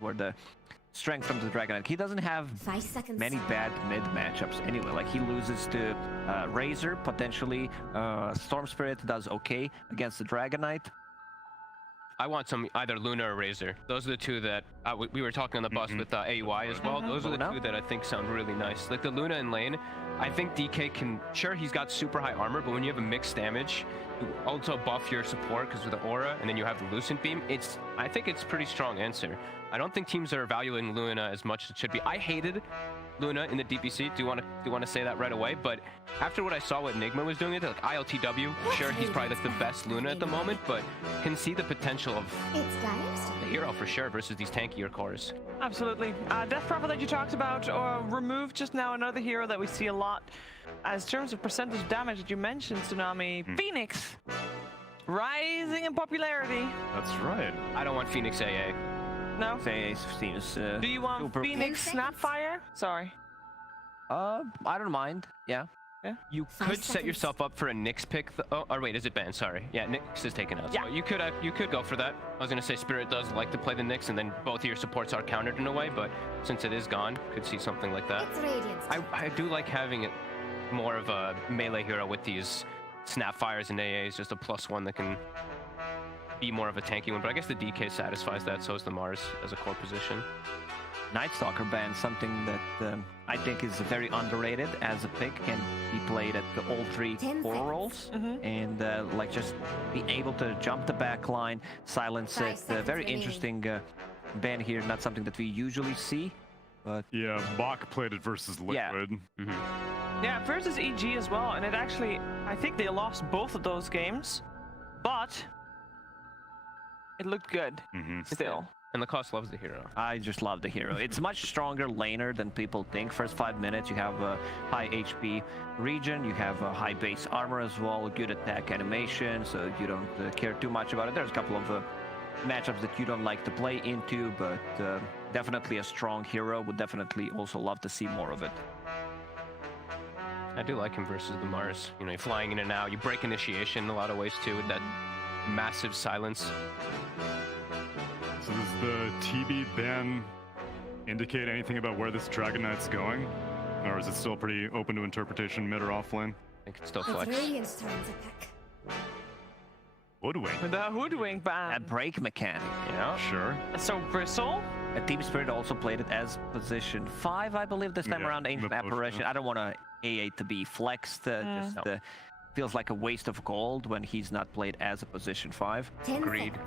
or the strength from the Dragonite. He doesn't have 5 seconds. many bad mid matchups anyway. Like, he loses to Razor, potentially. Storm Spirit does okay against the Dragonite. I want some either Luna or Razor. Those are the two that we were talking on the bus with AUI as well. Those are the two that I think sound really nice. Like the Luna in lane, I think DK can, sure, he's got super high armor, but when you have a mixed damage, you also buff your support because with the aura, and then you have the Lucent Beam. I think it's a pretty strong answer. I don't think teams are valuing Luna as much as it should be. I hated Luna in the DPC. Do want to say that right away? But after what I saw what Nigma was doing, like ILTW, sure, he's probably like the best Luna at the moment, but can see the potential of the hero for sure versus these tankier cores. Absolutely. Death Prophet that you talked about, or removed just now, another hero that we see a lot. As terms of percentage damage that you mentioned, Tsunami, Phoenix, rising in popularity. That's right. I don't want Phoenix AA. No? Say seems Do you want Phoenix Snapfire? Sorry. I don't mind. Yeah. Yeah. You could set yourself up for a Nyx pick. Oh, or wait, is it banned? Sorry. Yeah, Nyx is taken out. Yeah. So you could go for that. I was gonna say Spirit does like to play the Nyx, and then both of your supports are countered in a way. But since it is gone, could see something like that. I do like having it more of a melee hero with these Snapfires and AAs, just a +1 that can be more of a tanky one. But I guess the DK satisfies that. So is the Mars as a core position. Night Stalker ban, something that I think is very underrated as a pick, can be played at the all 3 core roles, and like just be able to jump the back line, silence it. Very interesting ban here, not something that we usually see. But yeah, Bach played it versus Liquid. Yeah, versus EG as well, and it actually, I think they lost both of those games, but it looked good still. And Lacoste loves the hero. I just love the hero. It's a much stronger laner than people think. First 5 minutes, you have a high HP region, you have a high base armor as well, good attack animation, so you don't care too much about it. There's a couple of matchups that you don't like to play into, but definitely a strong hero. Would definitely also love to see more of it. I do like him versus the Mars. You know, you're flying in and out. You break initiation in a lot of ways too with that massive silence. So does the TB ban indicate anything about where this Dragonite's going? Or is it still pretty open to interpretation mid or off lane? I think it's still flex. Hoodwink. The Hoodwink ban. A break mechanic. Yeah, sure. So Bristle? Team Spirit also played it as position 5, I believe, this time around. Ancient Apparition. I don't want AA to be flexed. Feels like a waste of gold when he's not played as a position 5. Agreed.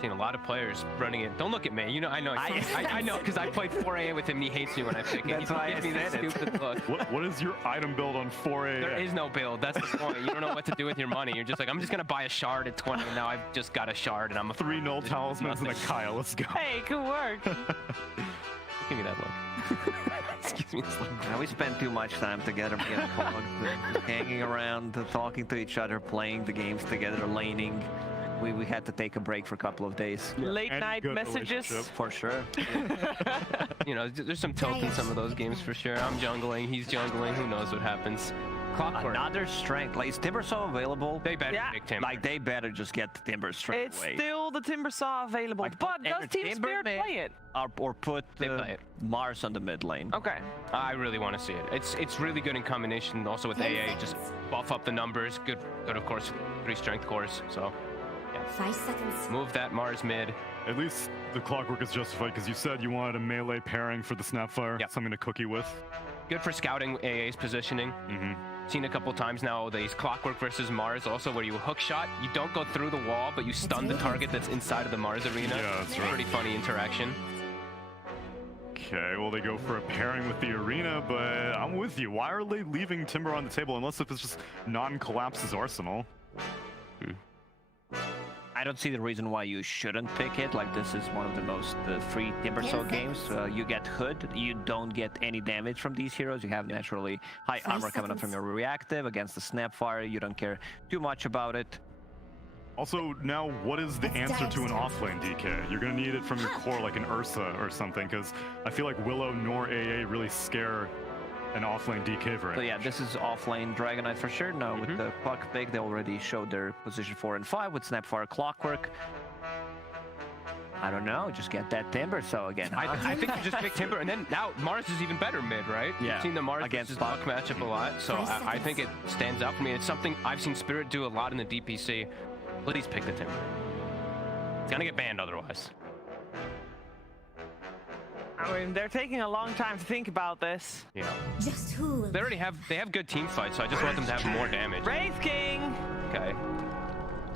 Seen a lot of players running it. Don't look at me. You know, I know. I know because I played 4A with him. He hates me when I pick it. That's why I gives me that stupid look. What is your item build on 4A? There is no build. That's the point. You don't know what to do with your money. You're just like, I'm just gonna buy a shard at 20, and now I've just got a shard, and I'm a 3 null talismans and a Kyle. Let's go. Hey, good work. Give me that look. Excuse me. We spent too much time together, being clogged, hanging around, talking to each other, playing the games together, laning. We had to take a break for a couple of days. Late night messages. For sure. You know, there's some tilt in some of those games for sure. I'm jungling, he's jungling, who knows what happens. Clockwork. Another strength. Like, is Timbersaw available? They better pick Timber. Like, they better just get the Timber straight It's away. still the Timbersaw available, Like, but does Team Spirit play it? Or put Mars on the mid lane. Okay. I really want to see it. It's really good in combination also with AA. Just buff up the numbers. Good of course, 3 strength cores. So, yeah. 5 seconds. Move that Mars mid. At least the Clockwork is justified because you said you wanted a melee pairing for the Snapfire. Yep. Something to cookie with. Good for scouting AA's positioning. Seen a couple times now these Clockwork versus Mars also where you hook shot, you don't go through the wall, but you stun the target that's inside of the Mars arena. Yeah, that's right. Pretty funny interaction. Okay, well they go for a pairing with the arena, but I'm with you. Why are they leaving Timber on the table unless if it's just non-collapses Arsenal? I don't see the reason why you shouldn't pick it. Like, this is one of the most free Timbersaw games. You get Hood, you don't get any damage from these heroes. You have naturally high armor coming up from your reactive against the Snapfire. You don't care too much about it. Also, now what is the answer to an offlane DK? You're gonna need it from your core like an Ursa or something, because I feel like Willow nor AA really scare an offlane DK very So yeah, much. this is offlane Dragonite for sure. Now with the Puck pick, they already showed their position 4 and 5 with Snapfire Clockwork. I don't know. Just get that Timber so again. Huh? I think you just pick Timber, and then now Mars is even better mid, right? Yeah. You've seen the Mars Against Puck matchup a lot, so I think it stands out for me. It's something I've seen Spirit do a lot in the DPC. Please pick the Timber. It's gonna get banned otherwise. I mean, they're taking a long time to think about this. Yeah. Just who? They have good team fights, so I just want them to have more damage. Wraith King! Okay.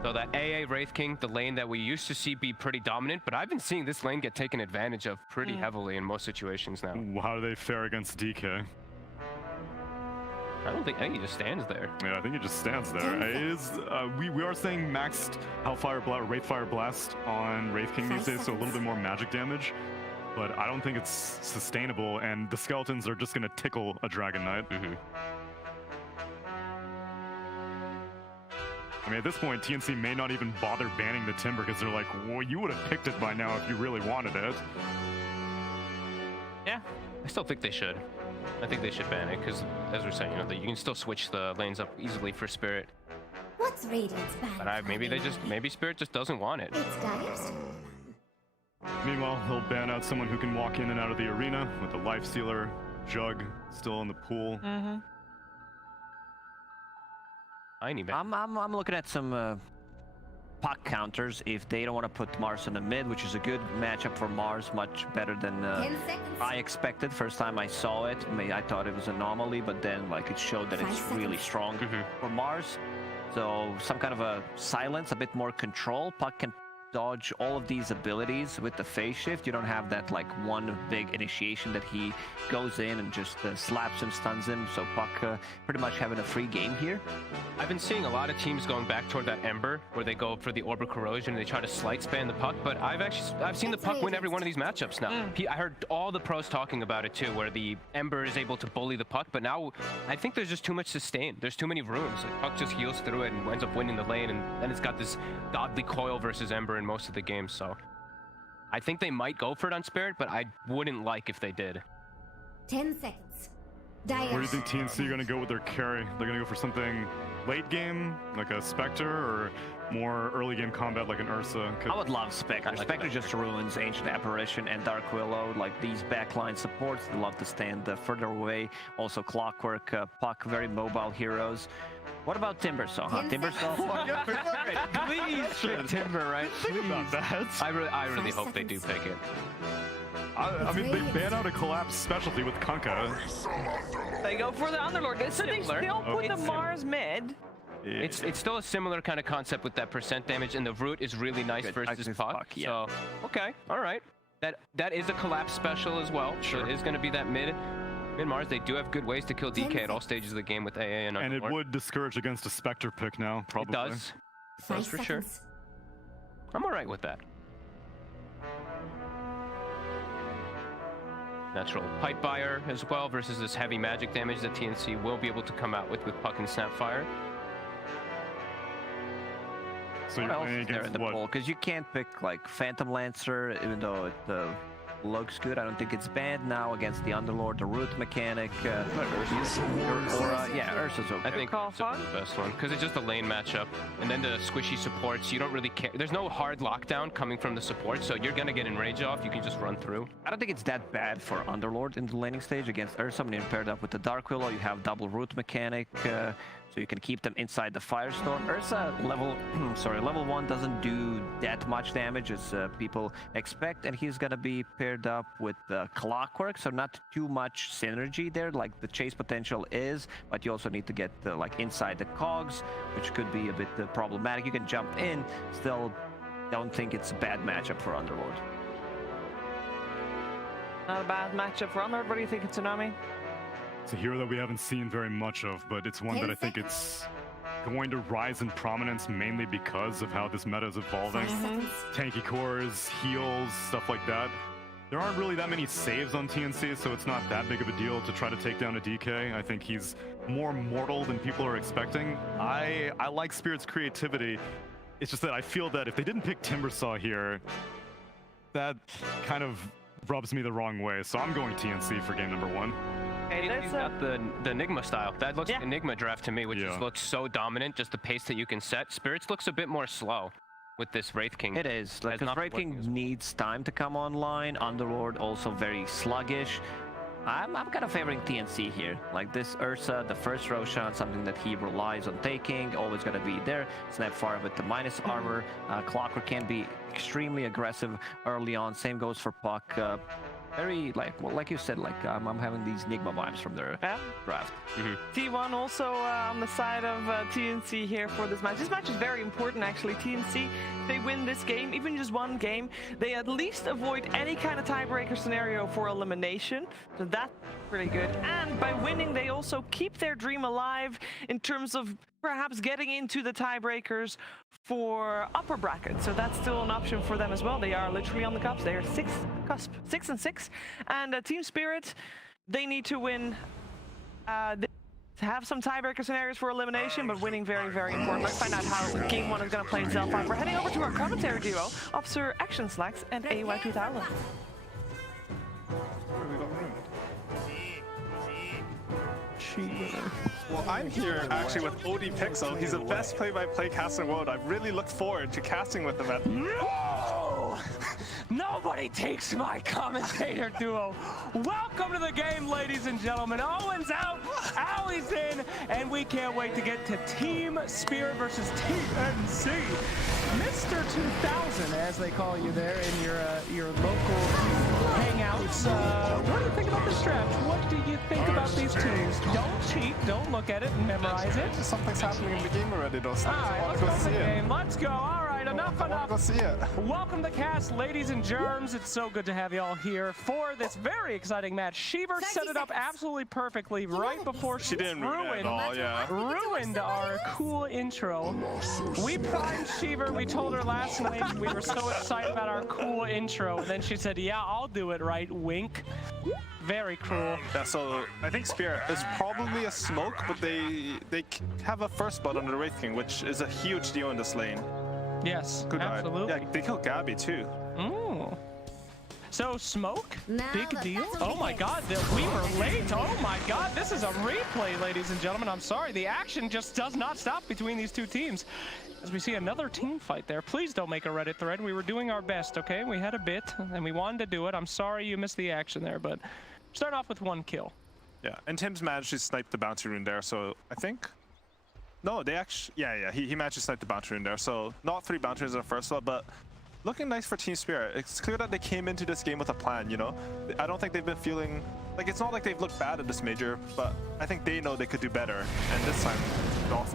So that AA Wraith King, the lane that we used to see be pretty dominant, but I've been seeing this lane get taken advantage of pretty heavily in most situations now. How do they fare against DK? I think he just stands there. Yeah, I think he just stands there. It is, we are saying maxed Hellfire Blast, Wraithfire Blast on Wraith King these days, so a little bit more magic damage. But I don't think it's sustainable, and the skeletons are just going to tickle a Dragon Knight. I mean, at this point, TNC may not even bother banning the Timber because they're like, well, you would have picked it by now if you really wanted it. Yeah, I still think they should. I think they should ban it because, as we're saying, you know, you can still switch the lanes up easily for Spirit. What's Radiant's bad? But maybe Spirit just doesn't want it. It's Dire's. Meanwhile, he'll ban out someone who can walk in and out of the arena with the Life Stealer, Jug still in the pool. I'm looking at some Puck counters if they don't want to put Mars in the mid, which is a good matchup for Mars, much better than 10 seconds. I expected. First time I saw it, I thought it was an anomaly, but then like it showed that it's really strong for Mars. So some kind of a silence, a bit more control. Puck can dodge all of these abilities with the phase shift. You don't have that like one big initiation that he goes in and just slaps him, stuns him. So Puck pretty much having a free game here. I've been seeing a lot of teams going back toward that Ember where they go for the Orb of Corrosion and they try to slight span the Puck, but I've seen the Puck win every one of these matchups now. I heard all the pros talking about it too, where the Ember is able to bully the Puck, but now I think there's just too much sustain. There's too many runes. Like, Puck just heals through it and ends up winning the lane, and then it's got this godly coil versus Ember in most of the games, so I think they might go for it on Spirit, but I wouldn't like if they did. 10 seconds. Where do you think TNC are going to go with their carry? They're going to go for something late game, like a Spectre, or more early game combat like an Ursa? I would love Spectre. Spectre just ruins Ancient Apparition and Dark Willow. Like these backline supports, they love to stand further away. Also Clockwork, Puck, very mobile heroes. What about Timbersaw? Timbersaw? Please pick Timber, right? Think about that. I really hope they do pick it. I mean, they ban out a collapse specialty with Kunkka. They go for the Underlord. So they still put the Mars mid. It's still a similar kind of concept with that percent damage, and the root is really nice versus Puck. Yeah. So, okay, all right. That is a collapse special as well. Sure. So it is going to be that mid Mars. They do have good ways to kill DK at all stages of the game with AA and Underlord. And it would discourage against a Spectre pick now, probably. It does. It does for sure. I'm all right with that. Natural Pipe Buyer as well versus this heavy magic damage that TNC will be able to come out with Puck and Snapfire. So what you're else playing is there in against the what? pool? Because you can't pick like Phantom Lancer, even though it looks good. I don't think it's banned now against the Underlord, the root mechanic. Ursa's okay. I think Ursa's the best one because it's just a lane matchup, and then the squishy supports. You don't really care. There's no hard lockdown coming from the support, so you're gonna get enrage off. You can just run through. I don't think it's that bad for Underlord in the laning stage against Ursa. When you're paired up with the Dark Willow, you have double root mechanic, so you can keep them inside the Firestorm. Ursa level 1 doesn't do that much damage as people expect, and he's gonna be paired up with Clockwork, so not too much synergy there. Like the chase potential is, but you also need to get like inside the cogs, which could be a bit problematic. You can jump in, still don't think it's a bad matchup for Underlord. Not a bad matchup for Underlord. What do you think, Tsunami? It's a hero that we haven't seen very much of, but it's one that I think it's going to rise in prominence mainly because of how this meta is evolving. Tanky cores, heals, stuff like that. There aren't really that many saves on TNC, so it's not that big of a deal to try to take down a DK. I think he's more mortal than people are expecting. I like Spirit's creativity. It's just that I feel that if they didn't pick Timbersaw here, that kind of rubs me the wrong way. So I'm going TNC for game number 1. He's got the Enigma style. That looks like Enigma draft to me, which just looks so dominant, just the pace that you can set. Spirits looks a bit more slow. with this Wraith King. It is, like, Has because not been Wraith working King as well. needs time to come online. Underlord also very sluggish. I'm kind of favoring TNC here. Like this Ursa, the first Roshan, something that he relies on taking, always going to be there. Snapfire with the minus armor. Clockwork can be extremely aggressive early on. Same goes for Puck. Very, like, well, like you said, like, I'm having these Nigma vibes from their draft. T1 also on the side of TNC here for this match. This match is very important, actually. TNC, if they win this game, even just one game, they at least avoid any kind of tiebreaker scenario for elimination. So that's pretty good. And by winning, they also keep their dream alive in terms of perhaps getting into the tiebreakers for upper bracket. So that's still an option for them as well. They are literally on the cusp. They are 6 and 6. And Team Spirit, they need to win. They have some tiebreaker scenarios for elimination, but winning very, very important. Let's find out how game 1 is going to play itself out. We're heading over to our commentary duo, Officer Action Slacks and AY2000. Well, I'm here actually with OD Pixel. He's the best play-by-play caster in the world. I've really looked forward to casting with him at... No! Nobody takes my commentator duo. Welcome to the game, ladies and gentlemen. Owen's out, Allie's in, and we can't wait to get to Team Spirit versus TNC. Mr. 2000, as they call you there in your local hangouts. What do you think about this draft? What do you think about these teams? Don't cheat, don't look at it and memorize it. Something's happening in the game already, though. So All right, I let's want go to to go the see it. game. Let's go. All right, enough. I want to go see it. Welcome to cast, ladies and germs. It's so good to have you all here for this very exciting match. Sheever set it up absolutely perfectly right before she didn't ruin it at all, ruined our cool intro. We primed Sheever. We told her last night we were so excited about our cool intro, and then she said, "Yeah, I'll do it." Right? Wink. Very cruel. Yeah, so I think Spirit is probably a smoke, but they have a first blood on the Wraith King, which is a huge deal in this lane. Yes, Good guy. absolutely. Yeah, they killed Gabbi too. Mm. So smoke, Now big the deal. battle Oh my begins. God, we were late. Oh my God, this is a replay, ladies and gentlemen. I'm sorry, the action just does not stop between these two teams. As we see another team fight there. Please don't make a Reddit thread. We were doing our best, okay? We had a bit and we wanted to do it. I'm sorry you missed the action there, but start off with 1 kill. Yeah, and Tim's managed to snipe the bounty rune there, so I think... No, they actually... Yeah, he managed to snipe the bounty rune there, so not 3 bounty runes in the first one, but looking nice for Team Spirit. It's clear that they came into this game with a plan, you know? I don't think they've been feeling... Like, it's not like they've looked bad at this major, but I think they know they could do better, and this time, off.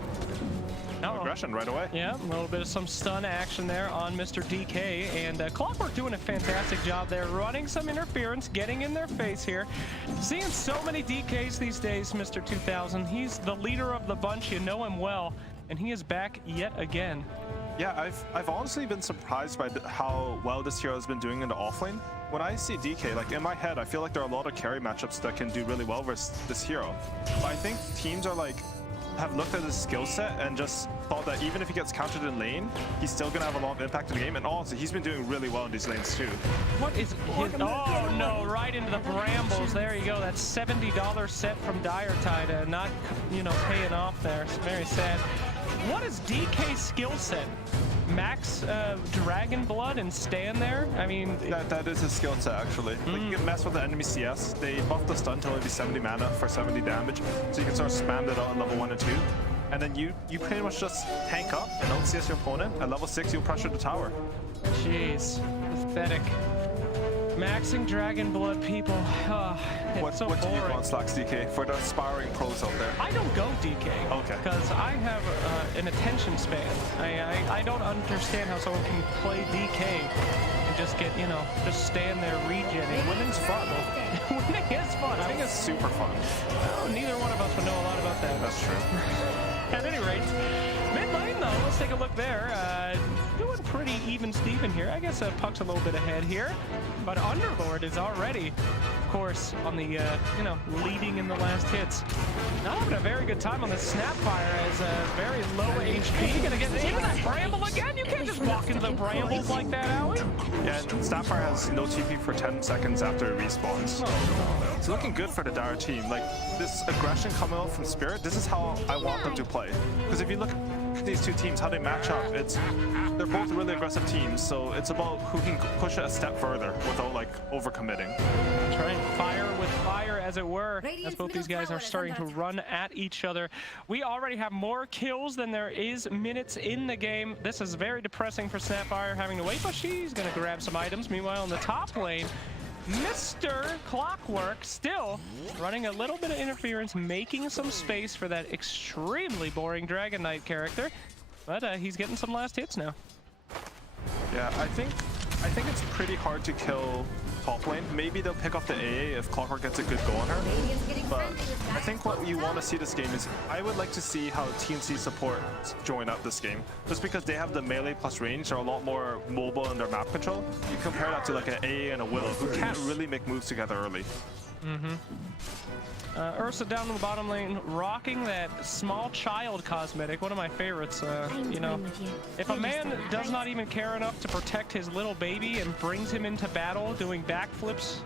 Aggression right away. Yeah, a little bit of some stun action there on Mr. DK, and Clockwork doing a fantastic job there, running some interference, getting in their face here. Seeing so many DKs these days, Mr. 2000. He's the leader of the bunch, you know him well, and he is back yet again. Yeah, I've honestly been surprised by how well this hero has been doing in the offlane. When I see DK, like in my head, I feel like there are a lot of carry matchups that can do really well versus this hero. But I think teams are like, have looked at his skill set and just thought that even if he gets countered in lane, he's still gonna have a lot of impact in the game. And also, he's been doing really well in these lanes too. What is his... Oh no, right into the brambles. There you go. That $70 set from Dire Tide, not, you know, paying off there. It's very sad. What is DK's skill set? Max Dragon Blood and stand there? I mean... That is his skill set, actually. Like, you can mess with the enemy CS. They buff the stun to only be 70 mana for 70 damage, so you can sort of spam it out at level 1 and 2. And then you pretty much just tank up and don't CS your opponent. At level 6, you'll pressure the tower. Jeez. Pathetic. Maxing Dragon Blood, people. It's so what do you boring. want, Slacks DK, for the aspiring pros out there? I don't go DK. Okay. Because I have an attention span. I don't understand how someone can play DK and just get, you know, just stand there regenning. Winning's fun. Winning is fun. I think it's super fun. Neither one of us would know a lot about that. That's true. At any rate, mid lane though, let's take a look there. Doing pretty even Steven here. I guess Puck's a little bit ahead here, but Underlord is already, of course, on the, you know, leading in the last hits. Not having a very good time on the Snapfire as very low HP. Gonna get into that bramble again. You can't just walk into the brambles like that, Owie. Yeah, and Snapfire has no TP for 10 seconds after it respawns. It's looking good for the Dire team. Like, this aggression coming out from Spirit, this is how I want them to play. Because if you look at these two teams, how they match up. They're both really aggressive teams, so it's about who can push it a step further without like overcommitting. That's right. Fire with fire, as it were, as Radiant's both these middle guys tower are is starting to under attack. run at each other. We already have more kills than there is minutes in the game. This is very depressing for Snapfire having to wait, but she's going to grab some items. Meanwhile, in the top lane, Mr. Clockwork still running a little bit of interference, making some space for that extremely boring Dragon Knight character. But he's getting some last hits now. Yeah, I think it's pretty hard to kill top lane. Maybe they'll pick up the AA if Clockwork gets a good go on her. Radiant's getting But friendly with I think what Dire's you bottom want to tower. see this game is, I would like to see how TNC support join up this game. Just because they have the melee plus range, they're a lot more mobile in their map control. You compare that to like an AA and a Willow, who can't really make moves together early. Ursa down in the bottom lane, rocking that small child cosmetic, one of my favorites. You know, if a man does not even care enough to protect his little baby and brings him into battle doing backflips,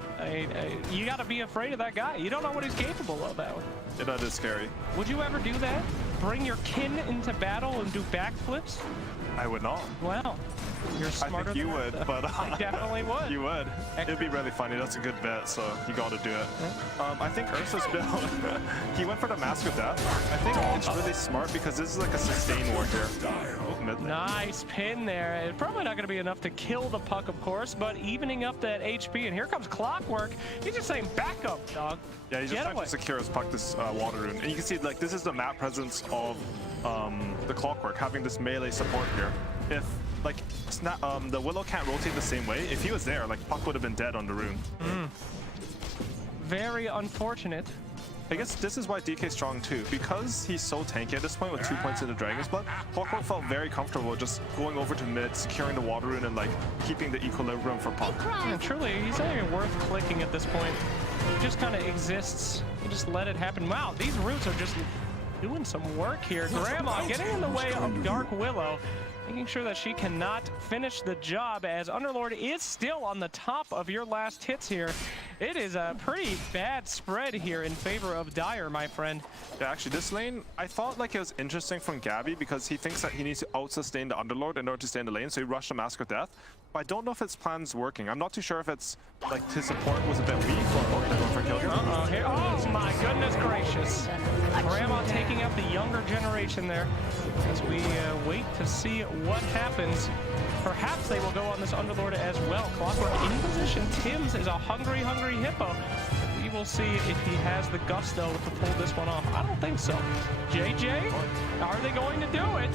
you gotta be afraid of that guy. You don't know what he's capable of, Al. Yeah, that is scary. Would you ever do that? Bring your kin into battle and do backflips? I would not. Well, you're I smarter think you than would, that. but I definitely would. you would. It'd be really funny. That's a good bet, so you got to do it. I think Ursa's build, he went for the Mask of Death. I think it's really smart because this is like a sustain war here. Mid lane. Nice pin there. It's probably not going to be enough to kill the puck, of course, but evening up that HP. And here comes Clockwork. He's just saying, back up, dog. Yeah, he's just Get trying away. to secure his puck, this water rune. And you can see, like, this is the map presence of the Clockwork, having this melee support here. If, like, the Willow can't rotate the same way, if he was there, like, puck would have been dead on the rune. Very unfortunate. I guess this is why DK's strong too, because he's so tanky at this point with 2 points in the Dragon's Blood. Clockwork felt very comfortable just going over to mid, securing the water rune, and like keeping the equilibrium for puck. Yeah, truly, he's not even worth clicking at this point. He just kind of exists. You just let it happen. Wow, these roots are just doing some work here. Grandma getting in the way of Dark Willow, making sure that she cannot finish the job, as Underlord is still on the top of your last hits here. It is a pretty bad spread here in favor of Dire, my friend. Yeah, actually, this lane, I thought like it was interesting from Gabbi because he thinks that he needs to out-sustain the Underlord in order to stay in the lane, so he rushed the Mask of Death. But I don't know if his plan's working. I'm not too sure if it's like his support was a bit weak or going for kill here. Uh-oh, here. Oh my goodness gracious. Grandma taking up the younger generation there as we wait to see what happens. Perhaps they will go on this Underlord as well. Clockwork in position. Tim's is a hungry hippo. We will see if he has the gusto to pull this one off. I don't think so. JJ, are they going to do it?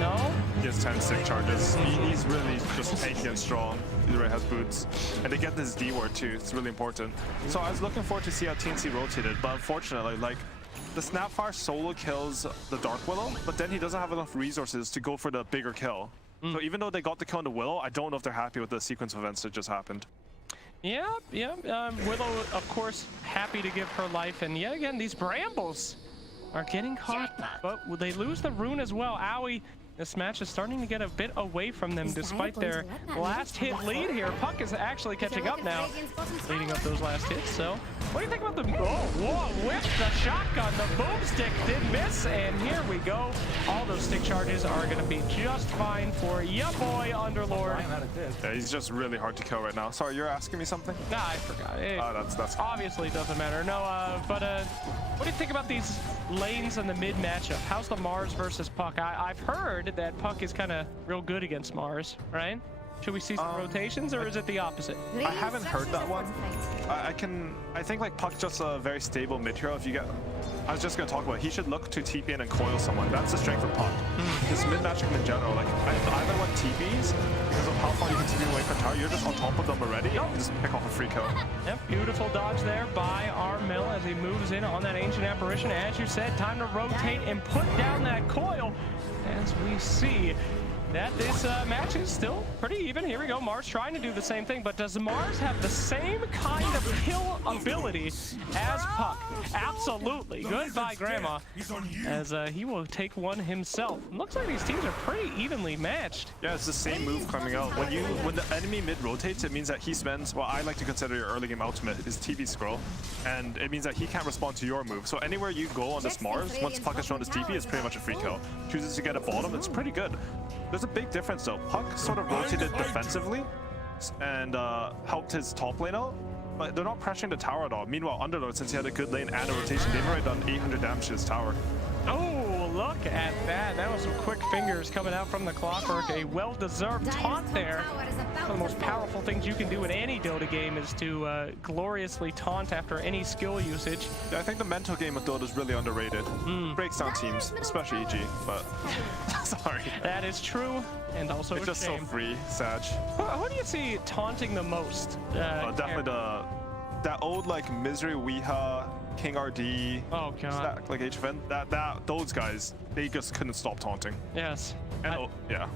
No? He has 10 sick charges. He's really just tanky and strong. He really has boots. And they get this D ward too. It's really important. So I was looking forward to see how TNC rotated, but unfortunately, like, the Snapfire solo kills the Dark Willow, but then he doesn't have enough resources to go for the bigger kill. So even though they got the kill on the Willow, I don't know if they're happy with the sequence of events that just happened. Yeah. Willow, of course, happy to give her life. And yet again, these brambles are getting caught. But will they lose the rune as well? Owie, this match is starting to get a bit away from them despite their last hit lead here. Puck is actually catching up now, leading up those last hits. So what do you think about the... Oh, whoa, with the shotgun. The boomstick did miss, and here we go. All those stick charges are going to be just fine for ya boy, Underlord. Yeah, he's just really hard to kill right now. Sorry, you're asking me something? Nah, I forgot. It That's obviously doesn't matter. No, but what do you think about these lanes in the mid matchup? How's the Mars versus Puck? I've heard that Puck is kind of real good against Mars, right? Should we see some rotations, or is it the opposite? I haven't heard that one. I think like Puck's just a very stable mid hero. If you get, I was just gonna talk about it. He should look to TP in and coil someone. That's the strength of Puck. His mid matchup in general, like I either want TPs because of how far you can TP away from tower. You're just on top of them already. You just pick off a free kill. Yep, beautiful dodge there by our Mill as he moves in on that Ancient Apparition. As you said, time to rotate and put down that coil as we see that this match is still pretty even. Here we go, Mars trying to do the same thing, but does Mars have the same kind of kill ability as Puck? Absolutely. Goodbye, Grandma, as he will take one himself. Looks like these teams are pretty evenly matched. Yeah, it's the same move coming out. When the enemy mid rotates, it means that he spends what I like to consider your early game ultimate, his TP scroll, and it means that he can't respond to your move. So anywhere you go on this Mars, once Puck has shown his TP, it's pretty much a free kill. Chooses to get a bottom, it's pretty good. There's a big difference though. Puck sort of rotated defensively and helped his top lane out, but they're not pressuring the tower at all. Meanwhile, Underlord, since he had a good lane and a rotation, they've already done 800 damage to his tower. Oh, look at that. That was some quick fingers coming out from the Clockwork. A well-deserved taunt there. One of the most powerful things you can do in any Dota game is to gloriously taunt after any skill usage. Yeah, I think the mental game of Dota is really underrated. Breaks down teams, especially EG, but sorry. That is true, and also It's a just so shame. free, Sag. Who do you see taunting the most? Definitely that old like Misery Weeha, King RD, Oh, God. Stack, like HFN, those guys, they just couldn't stop taunting. Yes. And yeah,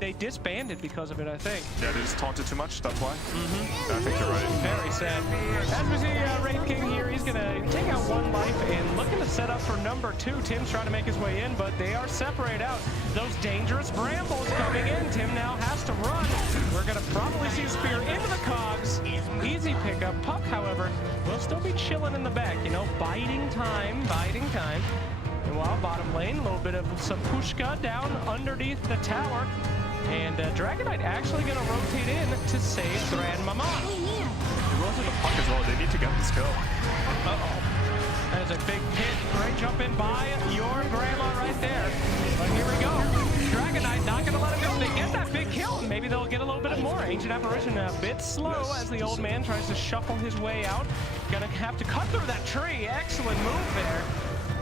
They disbanded because of it, I think. yeah, they just taunted too much. That's why. I think you're right. Very sad. As we see Wraith King here, he's going to take out one life and looking to set up for number 2. Tim's trying to make his way in, but they are separated out. Those dangerous brambles coming in. Tim now has to run. We're going to probably see a spear into the cogs. Easy pickup. Puck, however, will still be chilling in the back. You know, biding time, biding time. And while bottom lane, a little bit of some pushka down underneath the tower. And Dragon Knight actually going to rotate in to save Grandmama. It rolls to the Puck as well. They need to get this kill. Uh-oh. There's a big pit. Great jump in by your grandma right there. But here we go. Dragon Knight not going to let him go. They get that big kill. Maybe they'll get a little bit more. Ancient Apparition a bit slow as the old man tries to shuffle his way out. Gonna have to cut through that tree. Excellent move there.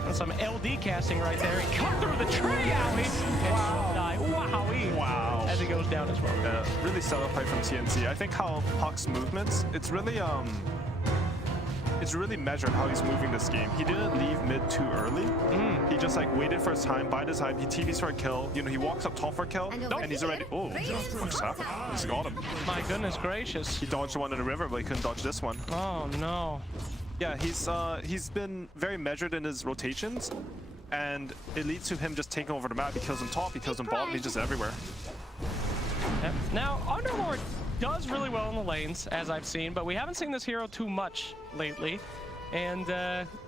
And some LD casting right there. He cut through the tree, Owie. Wow. Wowie. Wow. As he goes down as well. Really solid play from TNC. I think how Puck's movements, it's really measured how he's moving this game. He didn't leave mid too early. He just like waited for his time, bided his time. He TVs for a kill. You know, he walks up top for a kill, and he's already. Oh, what just happened? He's got him. My goodness gracious. He dodged the one in the river, but he couldn't dodge this one. Oh no. Yeah, he's been very measured in his rotations, and it leads to him just taking over the map. He kills him top, he kills him bottom, he's just everywhere. Yep. Now, Underlord does really well in the lanes, as I've seen, but we haven't seen this hero too much lately. And,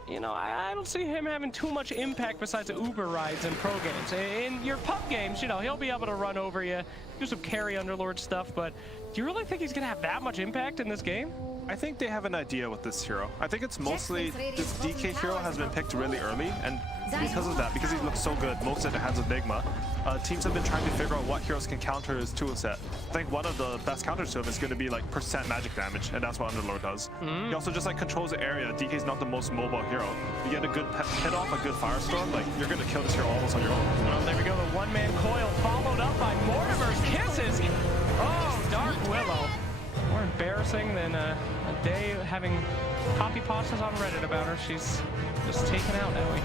you know, I don't see him having too much impact besides the Uber rides in pro games. In your pub games, you know, he'll be able to run over you, do some carry Underlord stuff, but do you really think he's going to have that much impact in this game? I think they have an idea with this hero. I think it's mostly this DK hero has been picked really early, and because of that, because he looks so good, most of it has Enigma, teams have been trying to figure out what heroes can counter his toolset. I think one of the best counters to him is going to be like % magic damage, and that's what Underlord does. He also just like controls the area. DK's not the most mobile hero. You get a good hit off, a good firestorm, like you're going to kill this hero almost on your own. Well, there we go, the one-man coil followed up by Mortimer's kisses. Oh, Dark Willow. More embarrassing than a day having copy pastas on Reddit about her. She's just taken out, Ellie.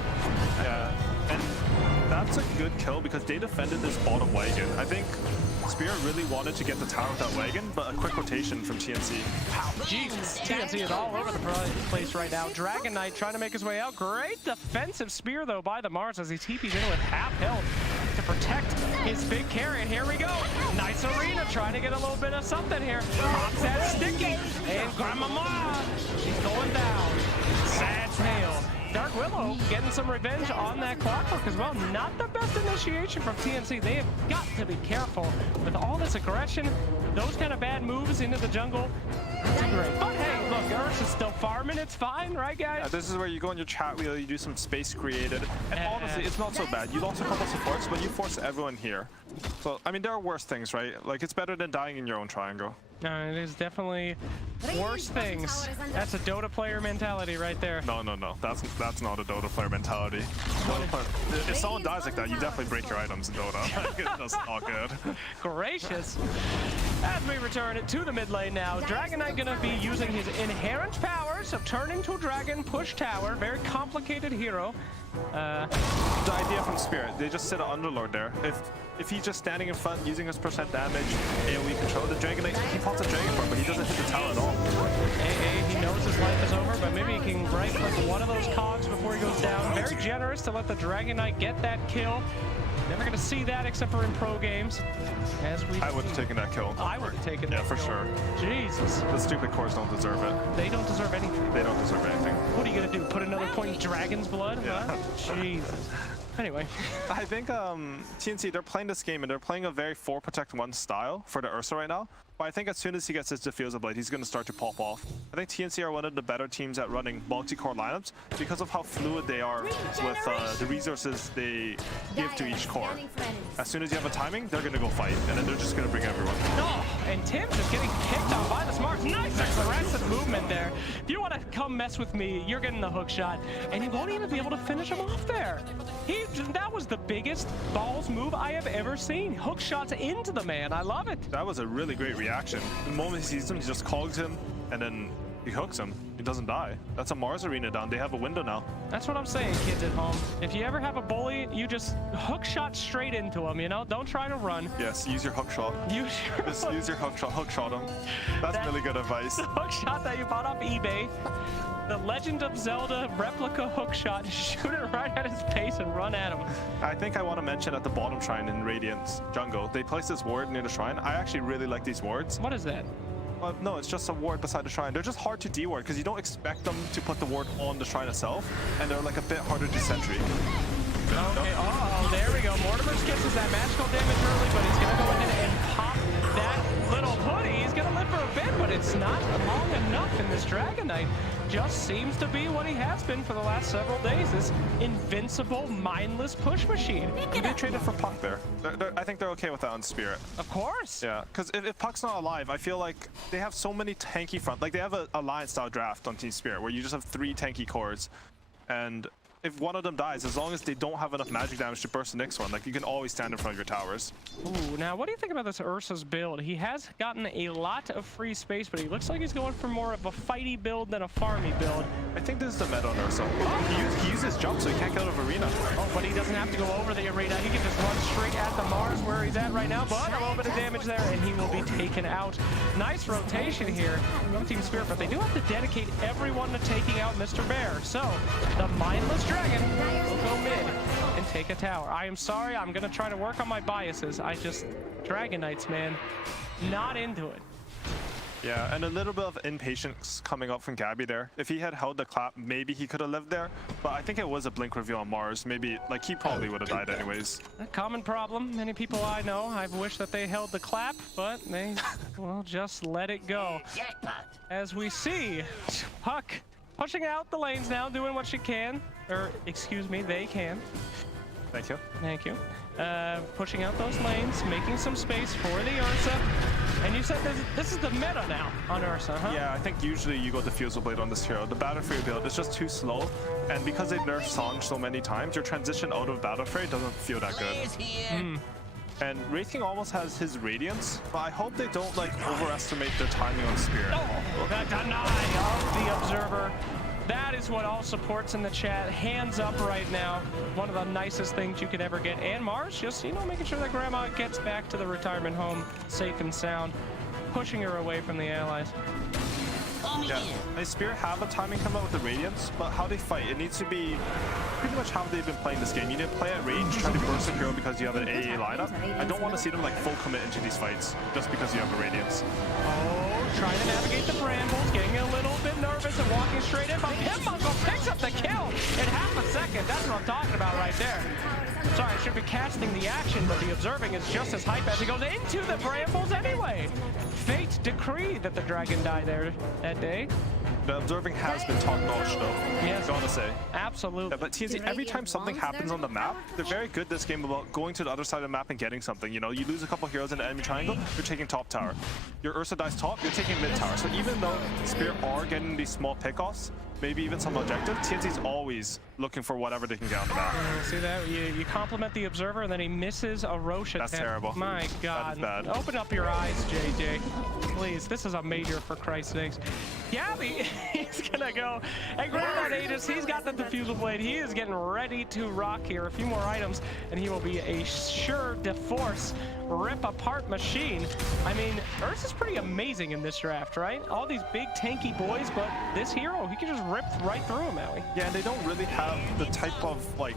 Yeah, and that's a good kill because they defended this bottom wagon. I think Spear really wanted to get the tower with that wagon, but a quick rotation from TNC. Wow, Jesus. TNC is all over the place right now. Dragon Knight trying to make his way out. Great defensive spear, though, by the Mars as he TP's in with half health to protect his big carry. And here we go. Nice arena trying to get a little bit of something here. Pops that sticky. And Grandmama, she's going down. Sad tale. Dark Willow getting some revenge on that Clockwork as well. Not the best initiation from TNC. They have got to be careful with all this aggression, those kind of bad moves into the jungle. It's great. But hey, look, Earth is still farming. It's fine, right, guys? Yeah, this is where you go on your chat wheel, you do some space created, and honestly, it's not so bad. You lost a couple supports, but you force everyone here. So, I mean, there are worse things, right? Like, it's better than dying in your own triangle. No, it is definitely worse things. That's a Dota player mentality right there. No. That's not a Dota player mentality. If someone dies like that, you definitely break your items in Dota. That's not good. Gracious. As we return it to the mid lane now, Dragon Knight gonna be using his inherent powers of turn into a dragon, push tower, very complicated hero. The idea from Spirit, they just sit an Underlord there. If if he's just standing in front, using his percent damage, AoE control, the Dragon Knight, he pops a Dragon Farm, but he doesn't hit the tower at all. He knows his life is over, but maybe he can right click one of those cogs before he goes down. Very generous to let the Dragon Knight get that kill. Never gonna see that except for in pro games. I would have taken that kill. I would have taken that Yeah, for kill. sure. Jesus. The stupid cores don't deserve it. They don't deserve anything. They don't deserve anything. What are you gonna do? Put another point in Dragon's blood? Yeah. Huh? Jesus. Anyway. I think TNC, they're playing this game and they're playing a very 4 protect 1 style for the Ursa right now. But I think as soon as he gets his Diffuser Blade, he's going to start to pop off. I think TNC are one of the better teams at running multi-core lineups because of how fluid they are with the resources they give to each core. As soon as you have a timing, they're going to go fight, and then they're just going to bring everyone. No, and Tim's just getting kicked out by the smarts. Nice aggressive movement there. If you want to come mess with me, you're getting the hook shot, and he won't even be able to finish him off there. That was the biggest balls move I have ever seen. Hook shots into the man. I love it. That was a really great reaction. The moment he sees him, he just cogs him, and then he hooks him. He doesn't die. That's a Mars arena down. They have a window now. That's what I'm saying, kids at home. If you ever have a bully, you just hook shot straight into him, you know? Don't try to run. Yes, use your hook shot. Just use your hook shot him. That's really good advice. The hook shot that you bought off eBay. The Legend of Zelda replica hook shot. Shoot it right at his face and run at him. I think I want to mention at the bottom shrine in Radiant's jungle, they placed this ward near the shrine. I actually really like these wards. What is that? No, it's just a ward beside the shrine. They're just hard to de-ward because you don't expect them to put the ward on the shrine itself, and they're like a bit harder to sentry. Okay, oh, there we go. Mortimer's Kiss is that magical damage early, but he's going to go ahead and pop that little hoodie. He's going to live for a bit, but it's not long enough, and this Dragon Knight just seems to be what he has been for the last several days, this invincible, mindless push machine. They traded for Puck there. I think they're okay with that on Spirit. Of course. Yeah, because if Puck's not alive, I feel like they have so many tanky front. Like, they have a Alliance-style draft on Team Spirit where you just have 3 tanky cores, and if one of them dies, as long as they don't have enough magic damage to burst the next one, like, you can always stand in front of your towers. Ooh, now what do you think about this Ursa's build? He has gotten a lot of free space, but he looks like he's going for more of a fighty build than a farmy build. I think this is the meta on Ursa. He uses jump, so he can't get out of arena. Oh, but he doesn't have to go over the arena. He can just run straight at the Mars where he's at right now, but a little bit of damage there, and he will be taken out. Nice rotation here from Team Spirit, but they do have to dedicate everyone to taking out Mr. Bear. So, the mindless Dragon will go mid and take a tower. I am sorry, I'm going to try to work on my biases. Dragon Knights, man, not into it. Yeah, and a little bit of impatience coming up from Gabbi there. If he had held the clap, maybe he could have lived there. But I think it was a blink reveal on Mars. Maybe, like, he probably would have died anyways. A common problem. Many people I know, I've wished that they held the clap, but they, well, just let it go. As we see, Puck pushing out the lanes now, doing what she can. Or, excuse me, they can. Thank you. Thank you. Pushing out those lanes, making some space for the Ursa. And you said this is the meta now on Ursa, huh? Yeah, I think usually you go Diffuser Blade on this hero. The Battle Fury build is just too slow, and because they nerf Sange so many times, your transition out of Battle Fury doesn't feel that good. And Wraith King almost has his Radiance, but I hope they don't, like, overestimate their timing on Spirit. Oh, that deny of the Observer. That is what all supports in the chat. Hands up right now. One of the nicest things you could ever get. And Mars just, you know, making sure that Grandma gets back to the retirement home safe and sound, pushing her away from the allies. Yeah, and Spirit have a timing come out with the Radiance, but how they fight, it needs to be pretty much how they've been playing this game. You need to play at range, try to burst a hero because you have an AA lineup. I don't want to see them like full commit into these fights just because you have a Radiance. Oh, trying to navigate the brambles, getting a little bit nervous and walking straight in, but Pimmuncle picks up the kill in half a second. That's what I'm talking about right there. Sorry, I should be casting the action, but the observing is just as hype as he goes into the brambles anyway. Fate decreed that the dragon die there that day. The observing has been top-notch though. Yes. Gotta say. Absolutely. Yeah, but TNC, every time something happens on the map, they're very good this game about going to the other side of the map and getting something. You know, you lose a couple heroes in the enemy triangle, you're taking top tower. Your Ursa dies top, you're taking mid tower. So even though Spirit are getting these small pickoffs, maybe even some objective, TNC's always looking for whatever they can get on the map. See that? You compliment the observer, and then he misses a Roche attempt. That's terrible. My God. That is bad. Open up your eyes, JJ. Please, this is a major, for Christ's sakes. Gabbi, he's gonna go and grab that Aegis. He's got the diffusal blade. He is getting ready to rock here. A few more items, and he will be a sure DeForce rip-apart machine. I mean, Urs is pretty amazing in this draft, right? All these big tanky boys, but this hero, he can just rip right through him, Owie. Yeah, and they don't really have the type of like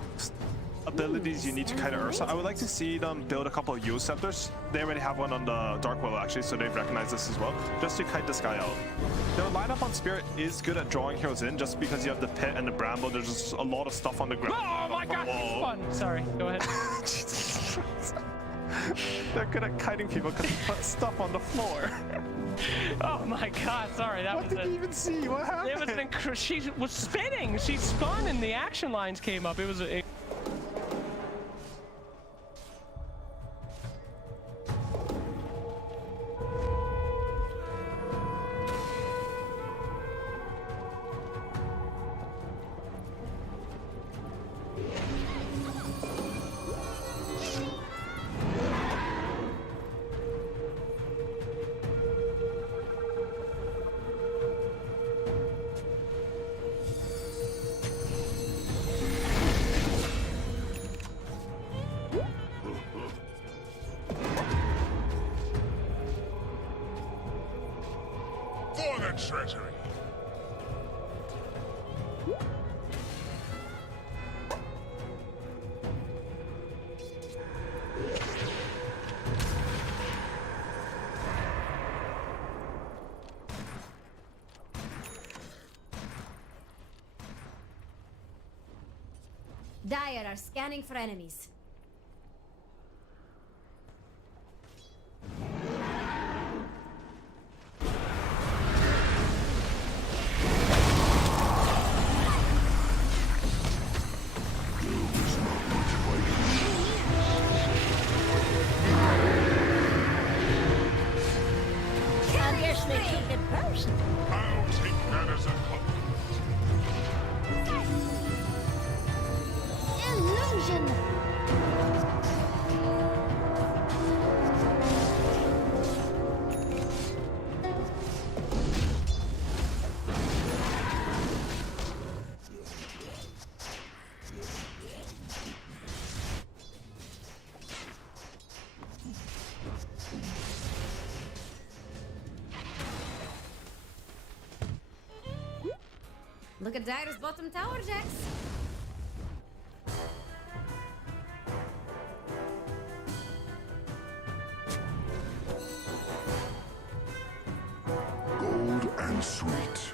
abilities you need to kite Ursa. I would like to see them build a couple of Yule Scepters. They already have one on the Dark Willow actually, so they've recognized this as well, just to kite this guy out. Their lineup on Spirit is good at drawing heroes in, just because you have the Pit and the Bramble. There's just a lot of stuff on the ground. Oh my God, this is fun. Sorry, go ahead. They're good at kiting people because they put stuff on the floor. Oh my God, sorry, that What was did you even see? What happened? it was she was spinning. She spun and the action lines came up. It was For the treasury. Dire are scanning for enemies. I'll take that as a compliment. Illusion! Look at Dire's bottom tower, Jax. Gold and sweet.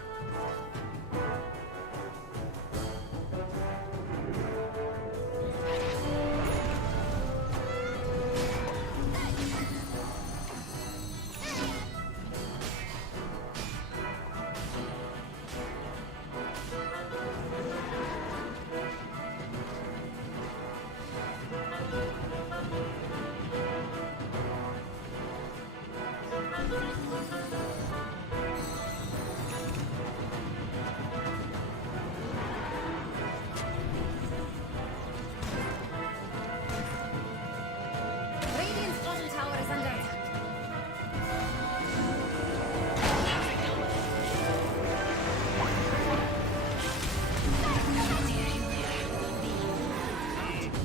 Radiant's bottom tower is under attack.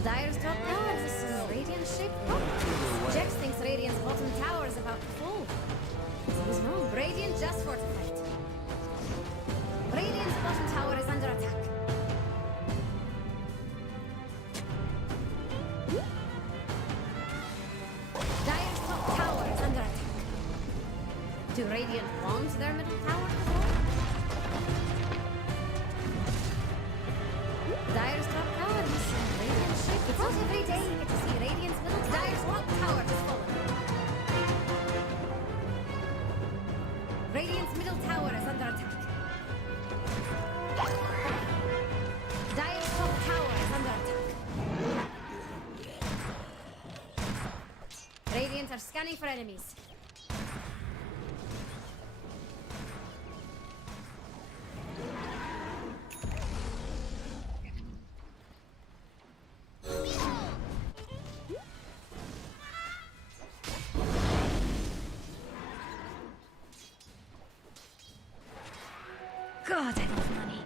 Dire's top tower is a Radiant-shaped pump. Jax thinks Radiant's bottom tower is about to fall. He was wrong. Radiant just fortified. Radiant's bottom tower is under attack. Dire's top tower is under attack. Do Radiant want their middle tower to fall? Dire's top tower is Radiant shape. It's not every day you get to see Radiant's middle tower. Dire's top tower has fallen. Radiant's middle tower is under attack. Dire's top tower is under attack. Radiant are scanning for enemies. God, I love money.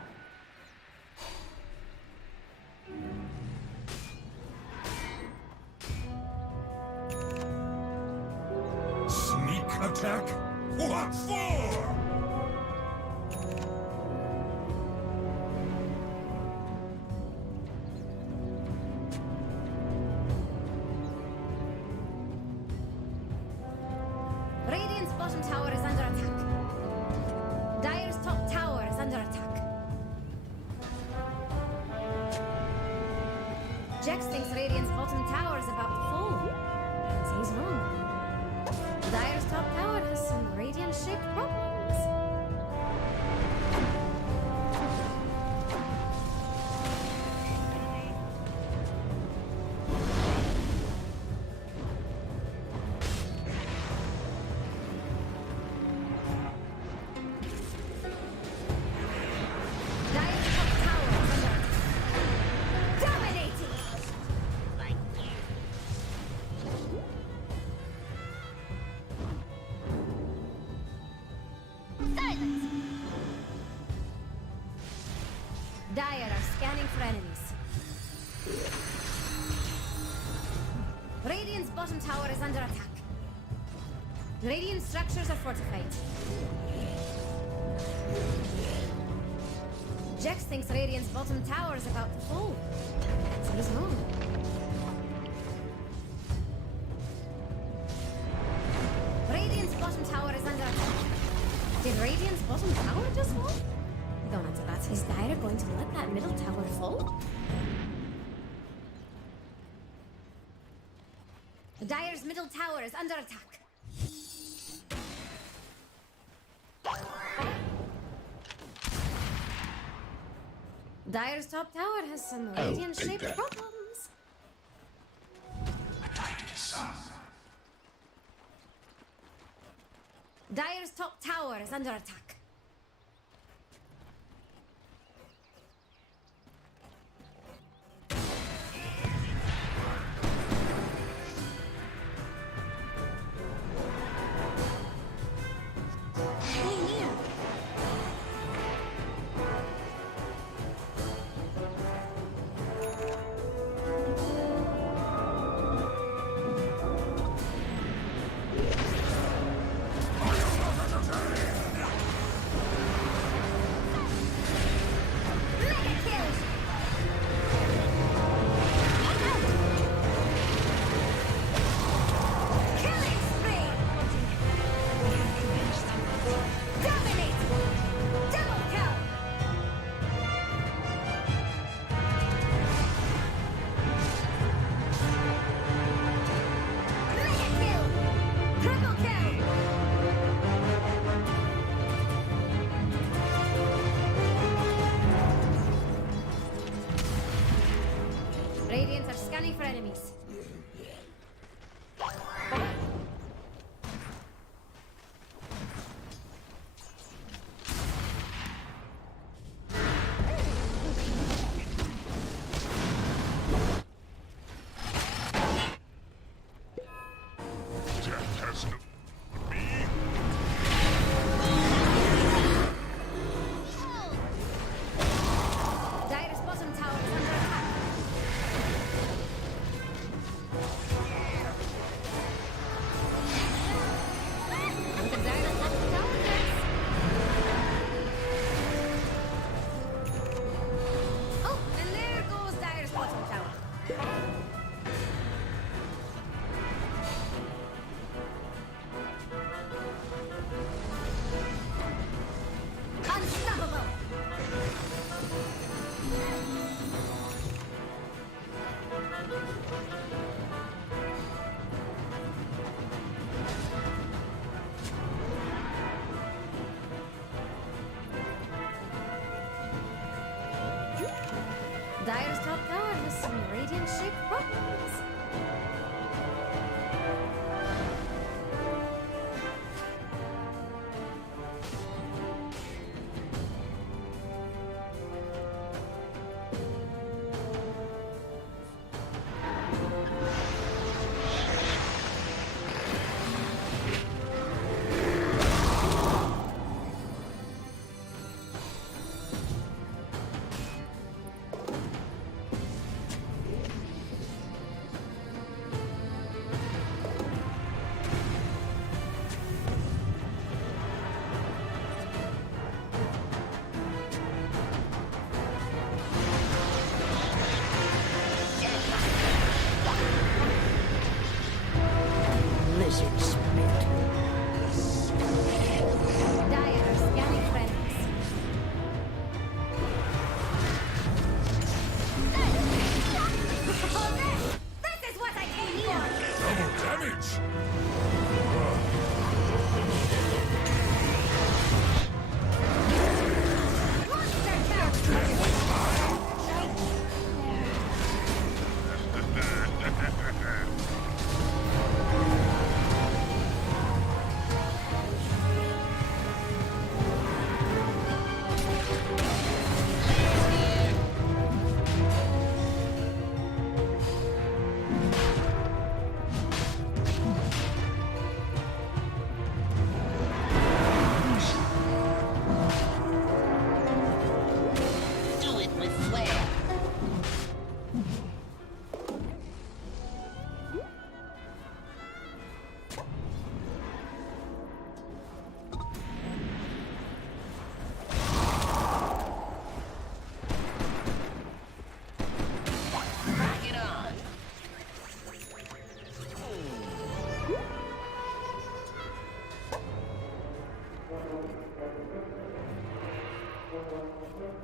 Sneak attack? What for? Radiant's bottom tower is under attack. Dire's top tower is under attack. Jax thinks Radiant's bottom tower is about to fall. He's wrong. Dire's top tower has some Radiant-shaped problems. Dire's top tower is under attack. Dominating! Silence! Dire are scanning for enemies. Radiant's bottom tower is under attack. Radiant structures are fortified. Jax thinks Radiant's bottom tower is about to fall. So he's wrong. Radiant's bottom tower is under attack. Did Radiant's bottom tower just fall? Don't answer that. Is Dire going to let that middle tower fall? Dire's middle tower is under attack. Dire's top tower has some Radiant-shaped problems. Dire's top tower is under attack. Radiants are scanning for enemies. Death has no... me? Dire's bottom tower is under attack. Look at Dire's bottom tower, guys. Oh, and there goes Dire's bottom tower. Unstoppable! Dire's top tower has some Radiant-shaped problems.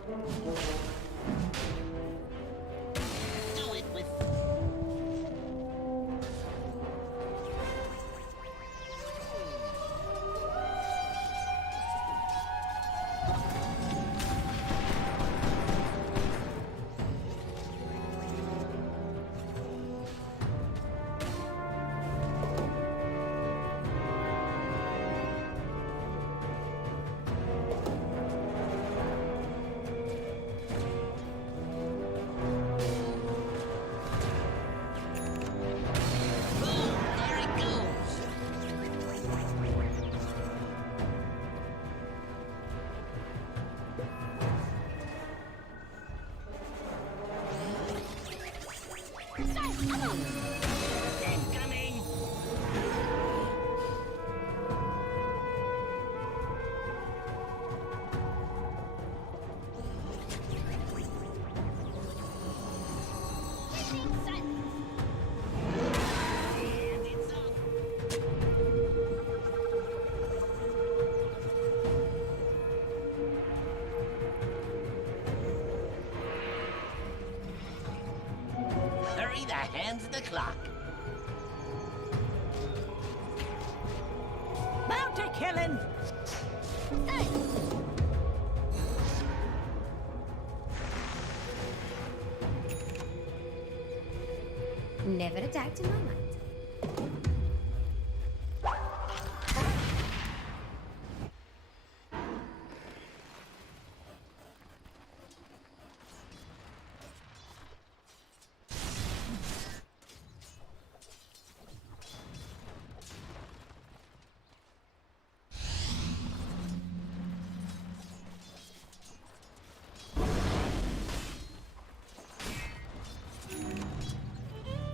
Do it with... Boom! There it goes! Incoming! And it's up! Hurry the hands of the clock. Bounty killing! Never a doubt in my mind.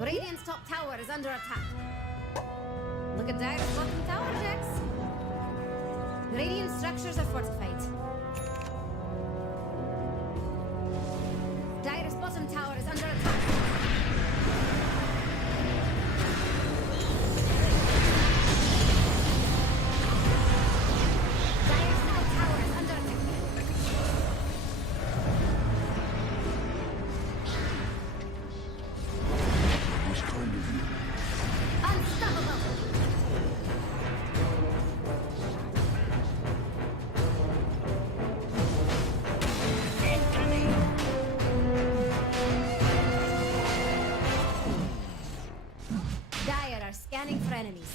Radiant's top tower is under attack. Look at Dire's bottom tower, Jax. Radiant structures are fortified. Dire's bottom tower is under attack. Dire's middle tower is under attack. Was kind of you. Unstoppable! Incoming! Dire are scanning for enemies.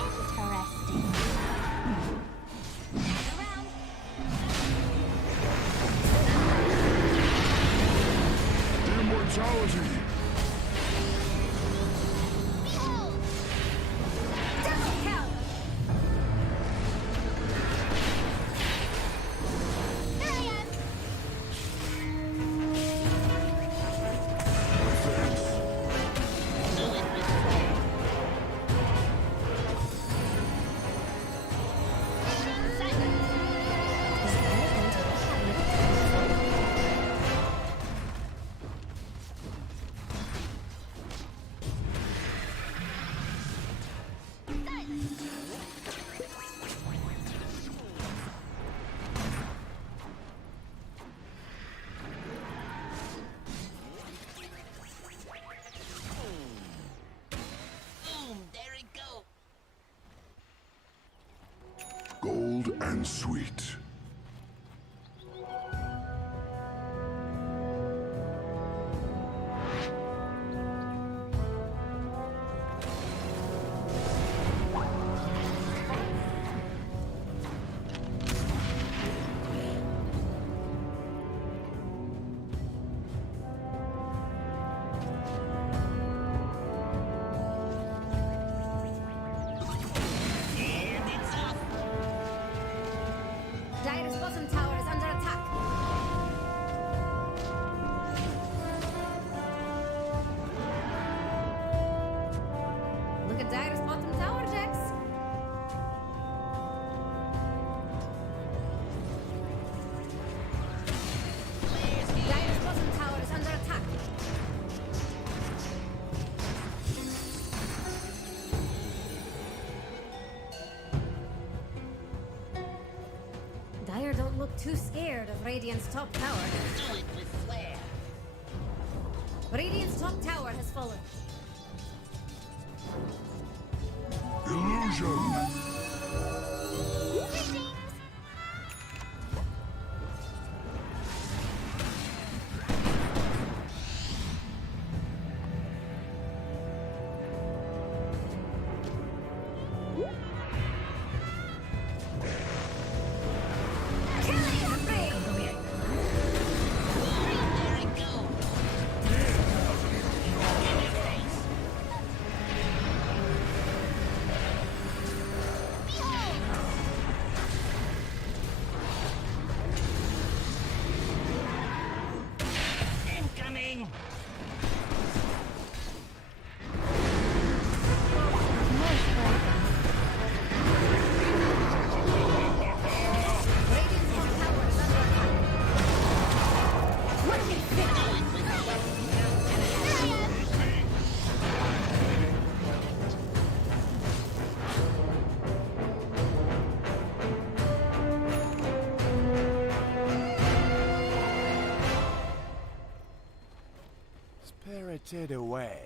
Interesting. Immortality! Double kill! There I am! Do it with... Boom! There it goes! Gold and sweet. And it's up! too scared of Radiant's top tower. Do it with flair. Radiant's top tower has fallen. Illusion! Incoming! Radiant's top tower is under attack. What is this? Spirited away.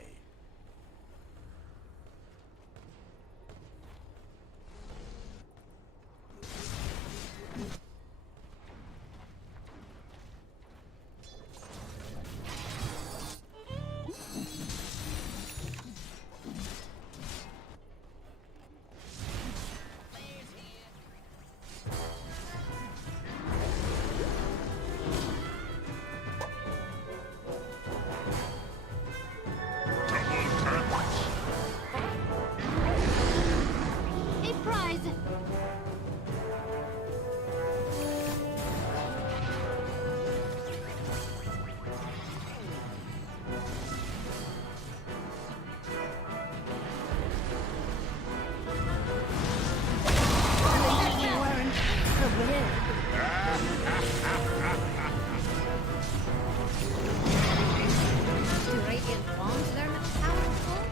A prize. Do Radiant want their middle tower to fall?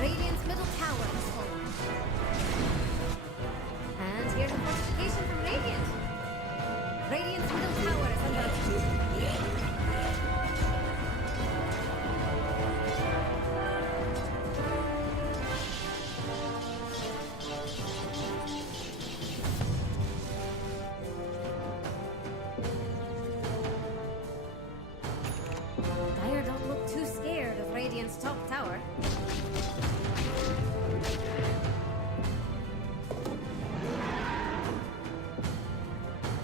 Radiant's middle tower is fallen. And here's a fortification from Radiant. Radiant's middle tower is under attack. Dire don't look too scared of Radiant's top tower.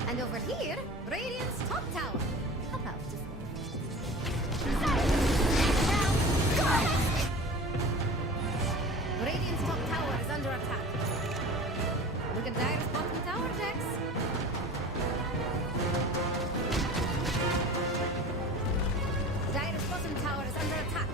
And over here, Radiant's top tower. About to fall. Radiant's top tower is under attack. Look at Dire's bottom tower, Jax. Dire's bottom tower is under attack.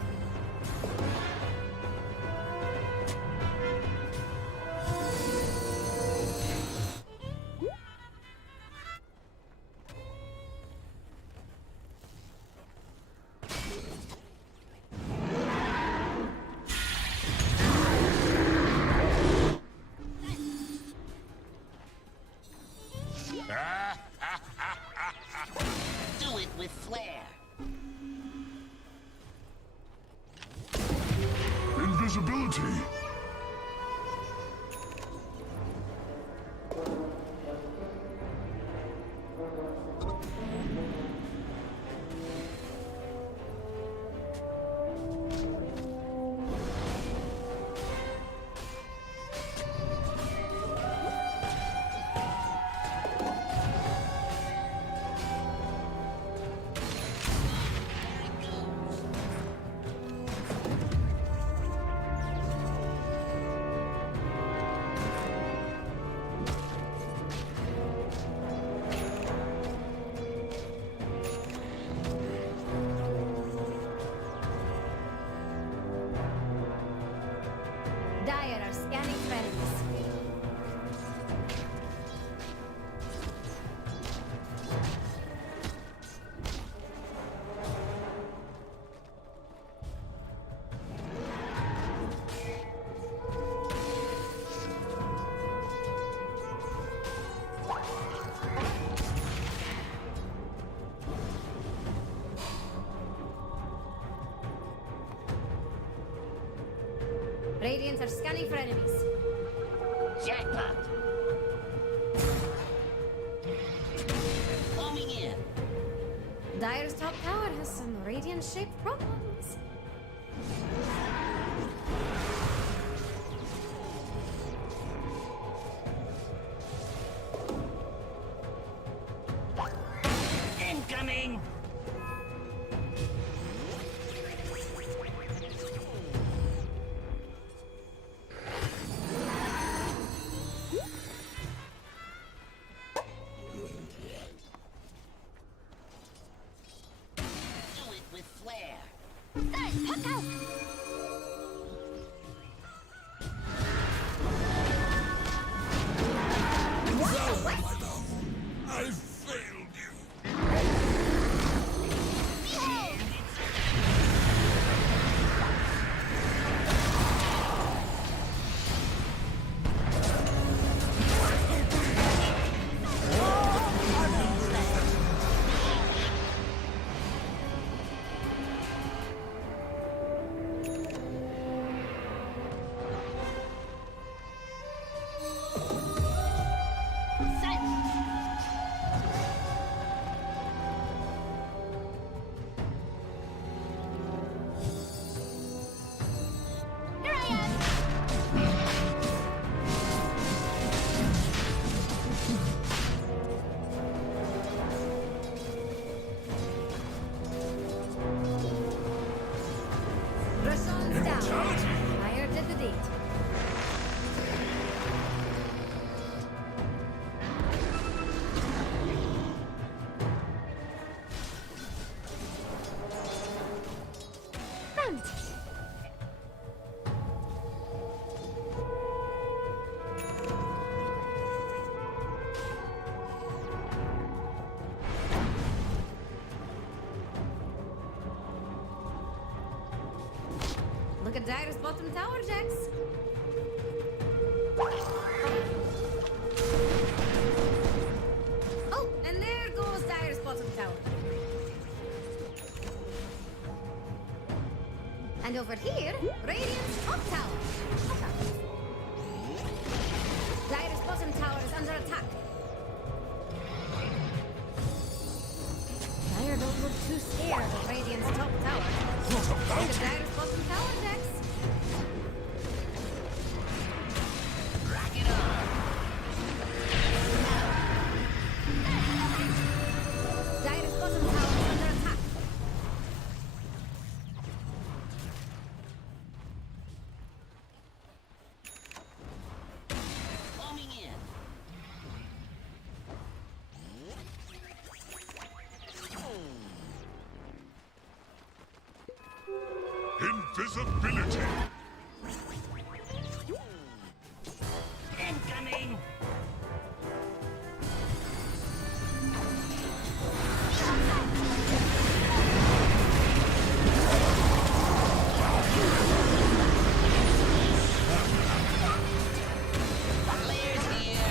Do it with flair. Invisibility! Dire are scanning friends. Radiants are scanning for enemies. Jackpot. Bombing in. Dire's top tower has some Radiant-shaped problems. Incoming. Do it with flair. I failed you. Rashawn's down. Fire did the deed. Look at Dire's bottom tower, Jax. Oh, and there goes Dire's bottom tower. And over here, Radiant's top tower. Dire's bottom tower is under attack. Dire don't look too scared of Radiant's top tower. Look at Dire's bottom tower, Jax. Rack it on. Dire's bottom tower is under attack. Bombing in. Invisibility. Incoming. Flares here.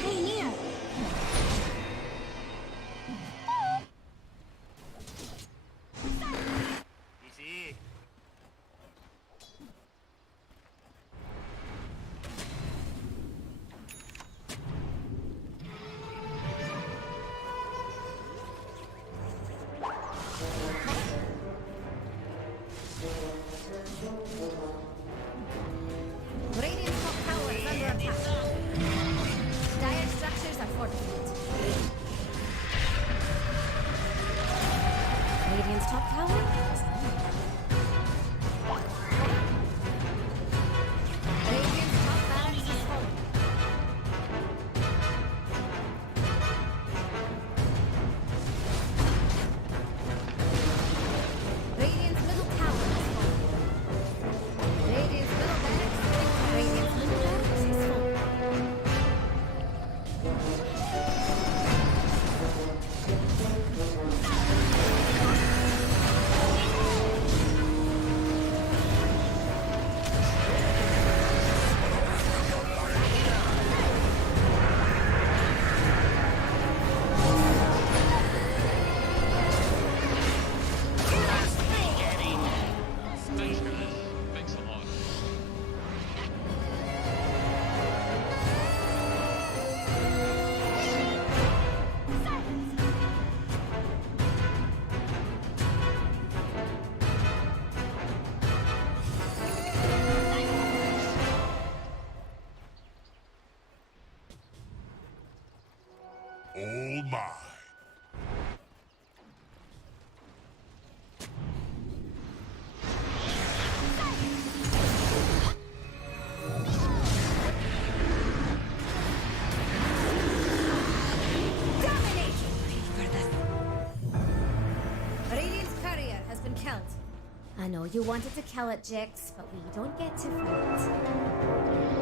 Hey, Neo. Easy. Radiant's top tower is under attack. Dire structures are fortified. Radiant's top tower is under attack. Radiant's top barracks is falling. Radiant's middle tower is falling. Radiant's middle barracks is falling. Radiant's middle barracks is falling. all mine. Radiant's courier has been killed. I know you wanted to kill it, Jix, but we don't get to vote.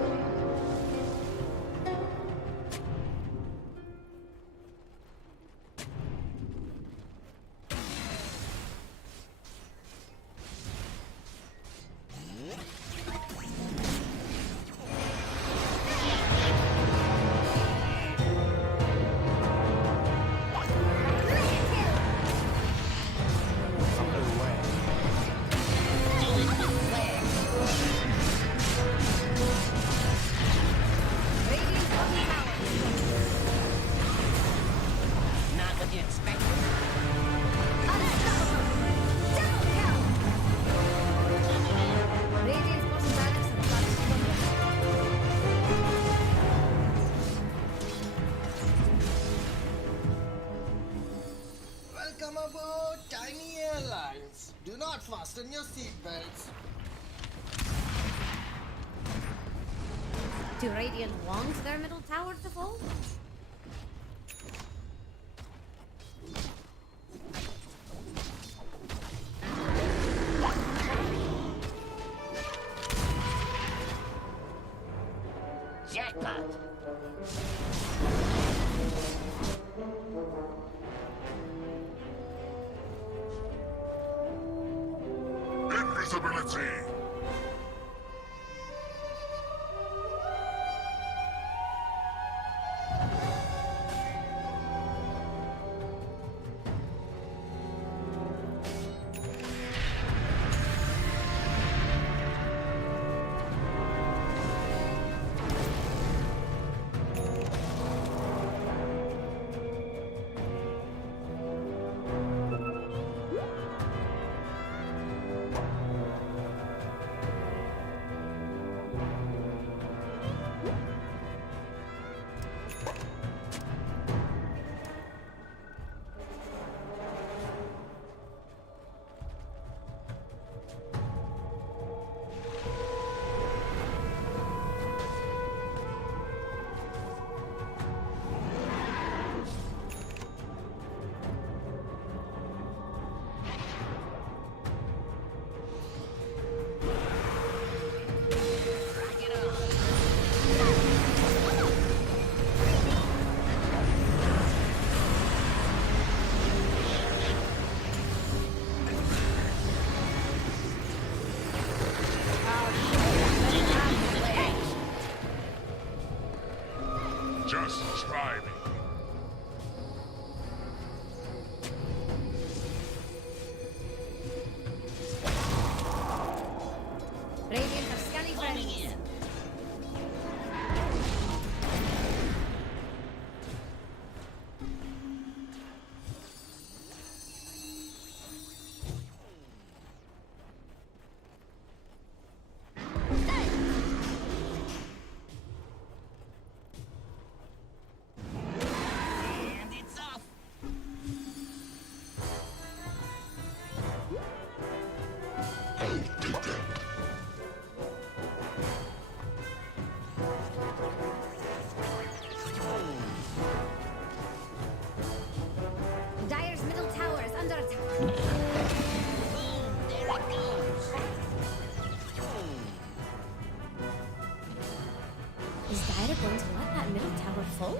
Welcome aboard Tiny Airlines. Do not fasten your seatbelts. Do Radiant want their middle tower to fall? Jackpot. Invisibility. Just try me. Radiant are scanning for Coming enemies. in. And it's off. I'll take that. Dire's middle tower is under attack. Boom. There it goes. Is Dire going to let that middle tower fall?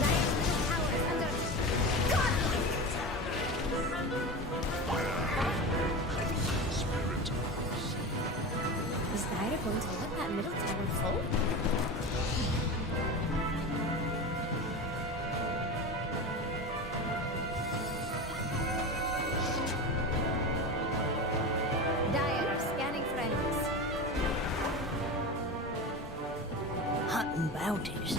Dire's middle tower is under Spirit. Is Dire going to let that middle tower fall? Dire are scanning for enemies. Hunting bounties.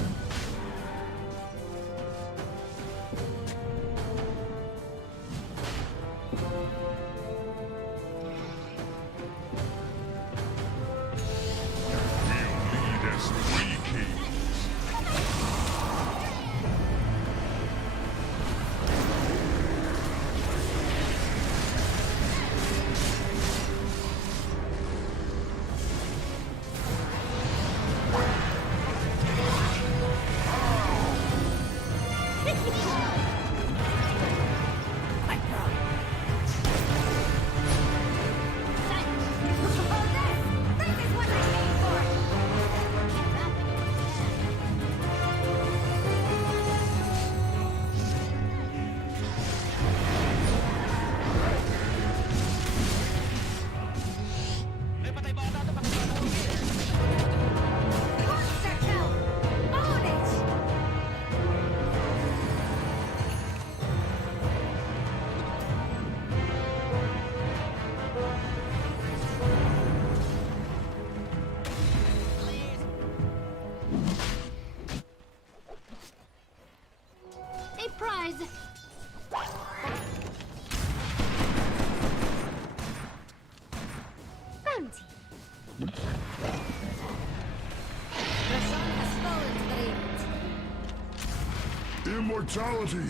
empty. Rashawn has fallen to the Radiant. Immortality!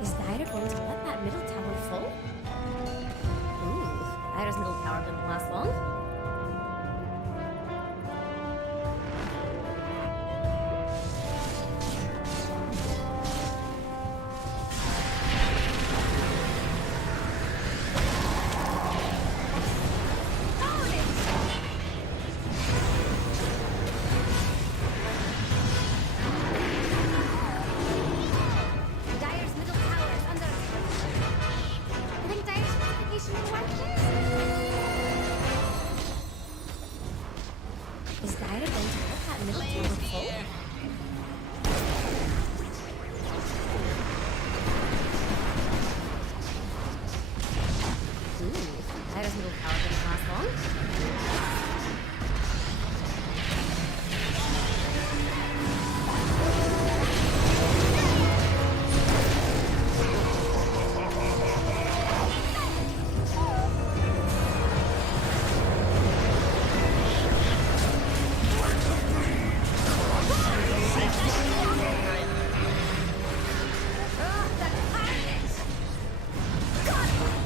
Is Dire going to let that middle tower fall? Ooh, Dire's middle tower didn't last long. Own it! Dire's middle tower is under attack. I think Dire's fortification will work here. Is Dire going to let that middle tower fall? Ooh, Dire's middle tower didn't last long. Oh, the carnage! Godlike!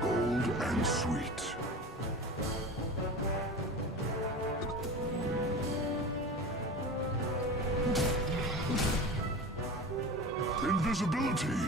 Gold and sweet. Invisibility!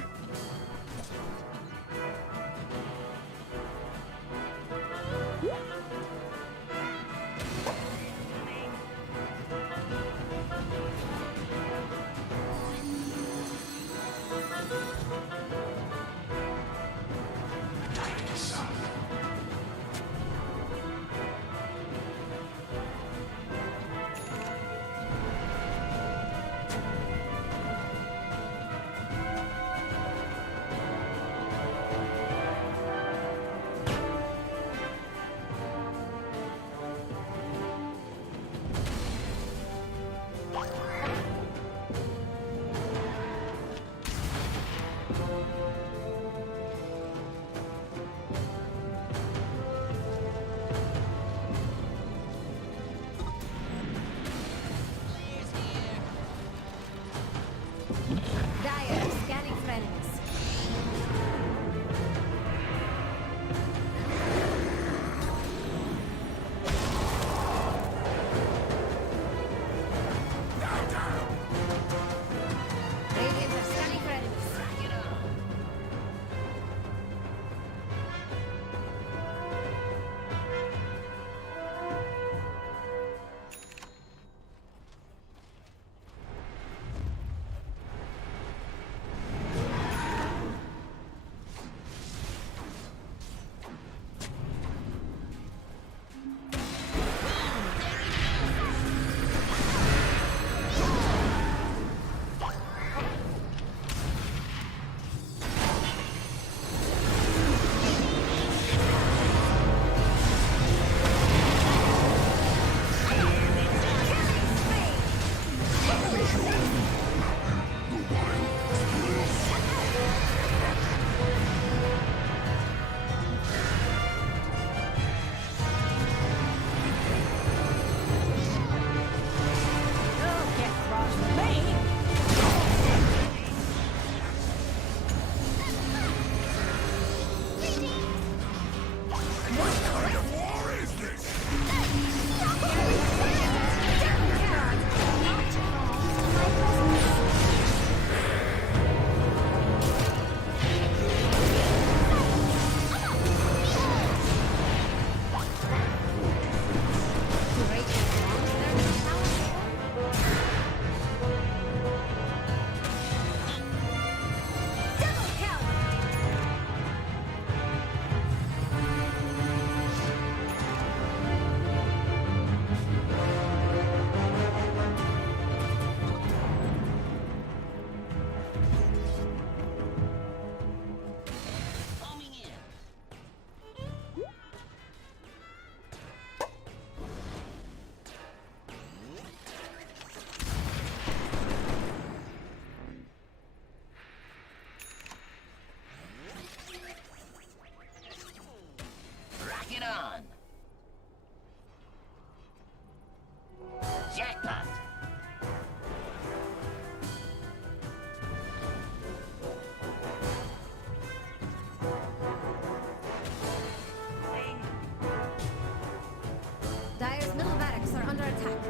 under attack.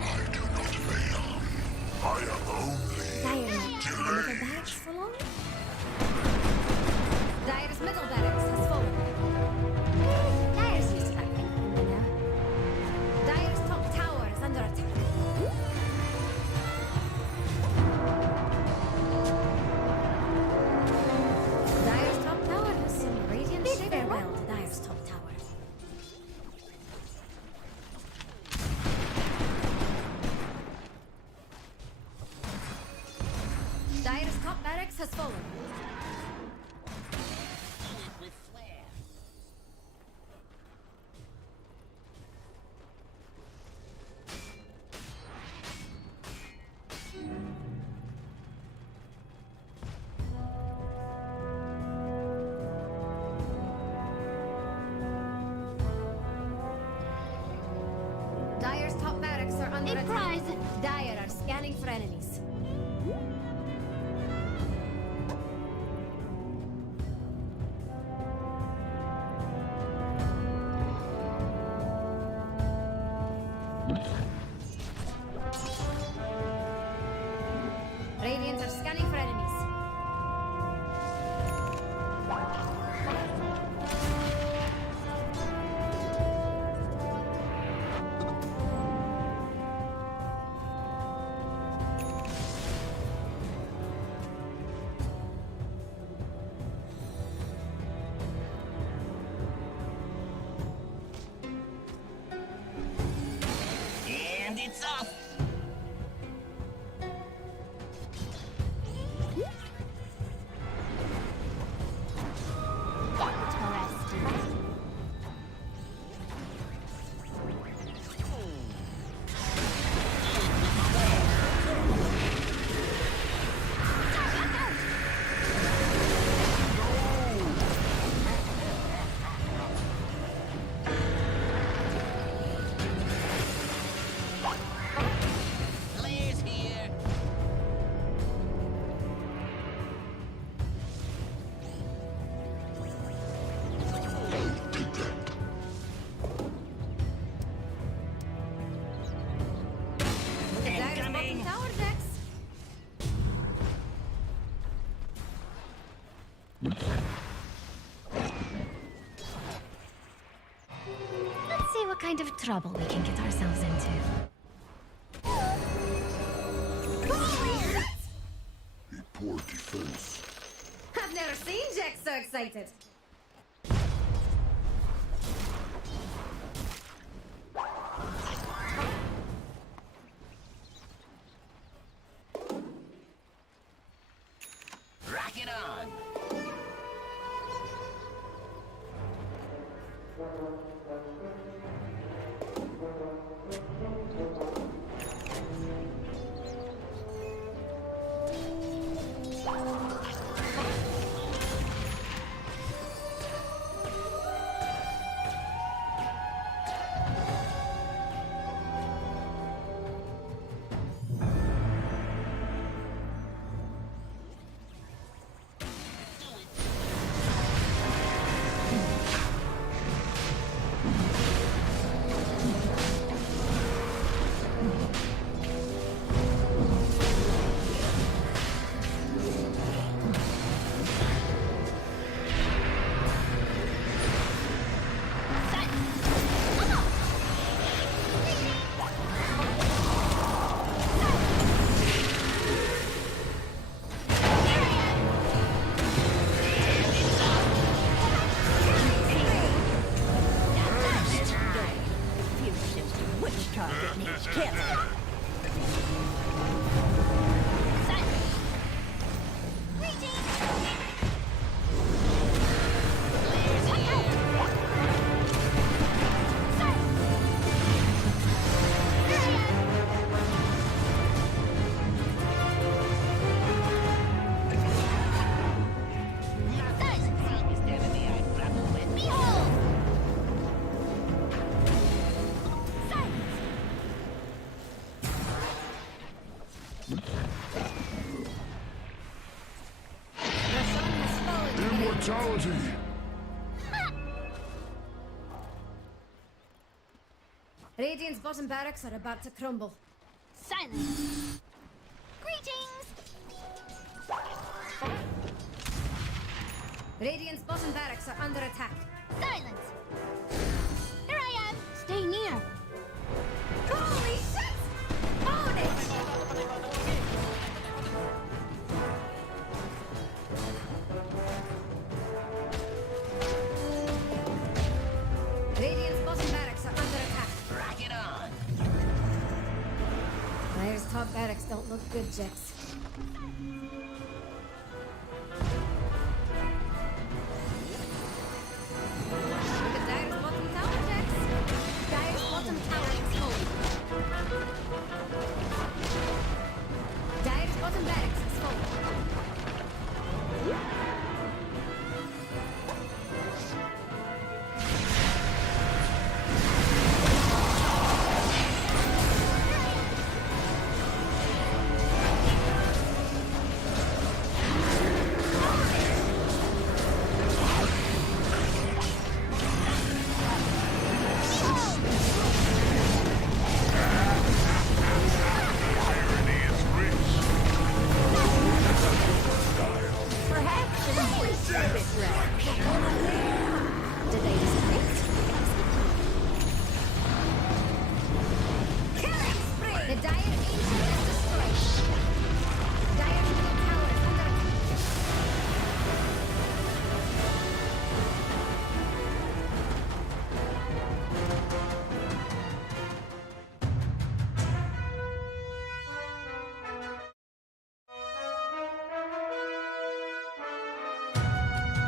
I do not fail. I am only Dire barracks for long? Dire's middle barracks has fallen. Dire's used to that kind of thing, you know. Dire's top tower is under attack. Dire's top tower has some radiant farewell to Dire's top tower. Dire's top barracks has fallen. With flair. Dire's top barracks are under attack. prize. Dire are scanning for enemies. Radiant are scanning for enemies. And it's off. Players here. Look at Dire's bottom Incoming. tower decks. Let's see what kind of trouble we can get ourselves into. a poor defense. I've never seen Jack so excited. Rock it on. Which target needs killing? Not the strongest enemy I've grappled with. Behold! The sun has fallen. Immortality! Radiant's bottom barracks are about to crumble. Silence. Greetings. Radiant's bottom barracks are under attack. Silence. Here I am. Stay near. Holy shit! Own it! Radiant's bottom barracks are under attack. Rock it on. Dire's top barracks don't look good, Jex. Look at Dire's bottom tower, Jex. Dire's bottom tower is full. Dire's bottom barracks is full. Perhaps the voice is a bit rash. Did they disconnect? Killing spree! The dire ancient is destroyed.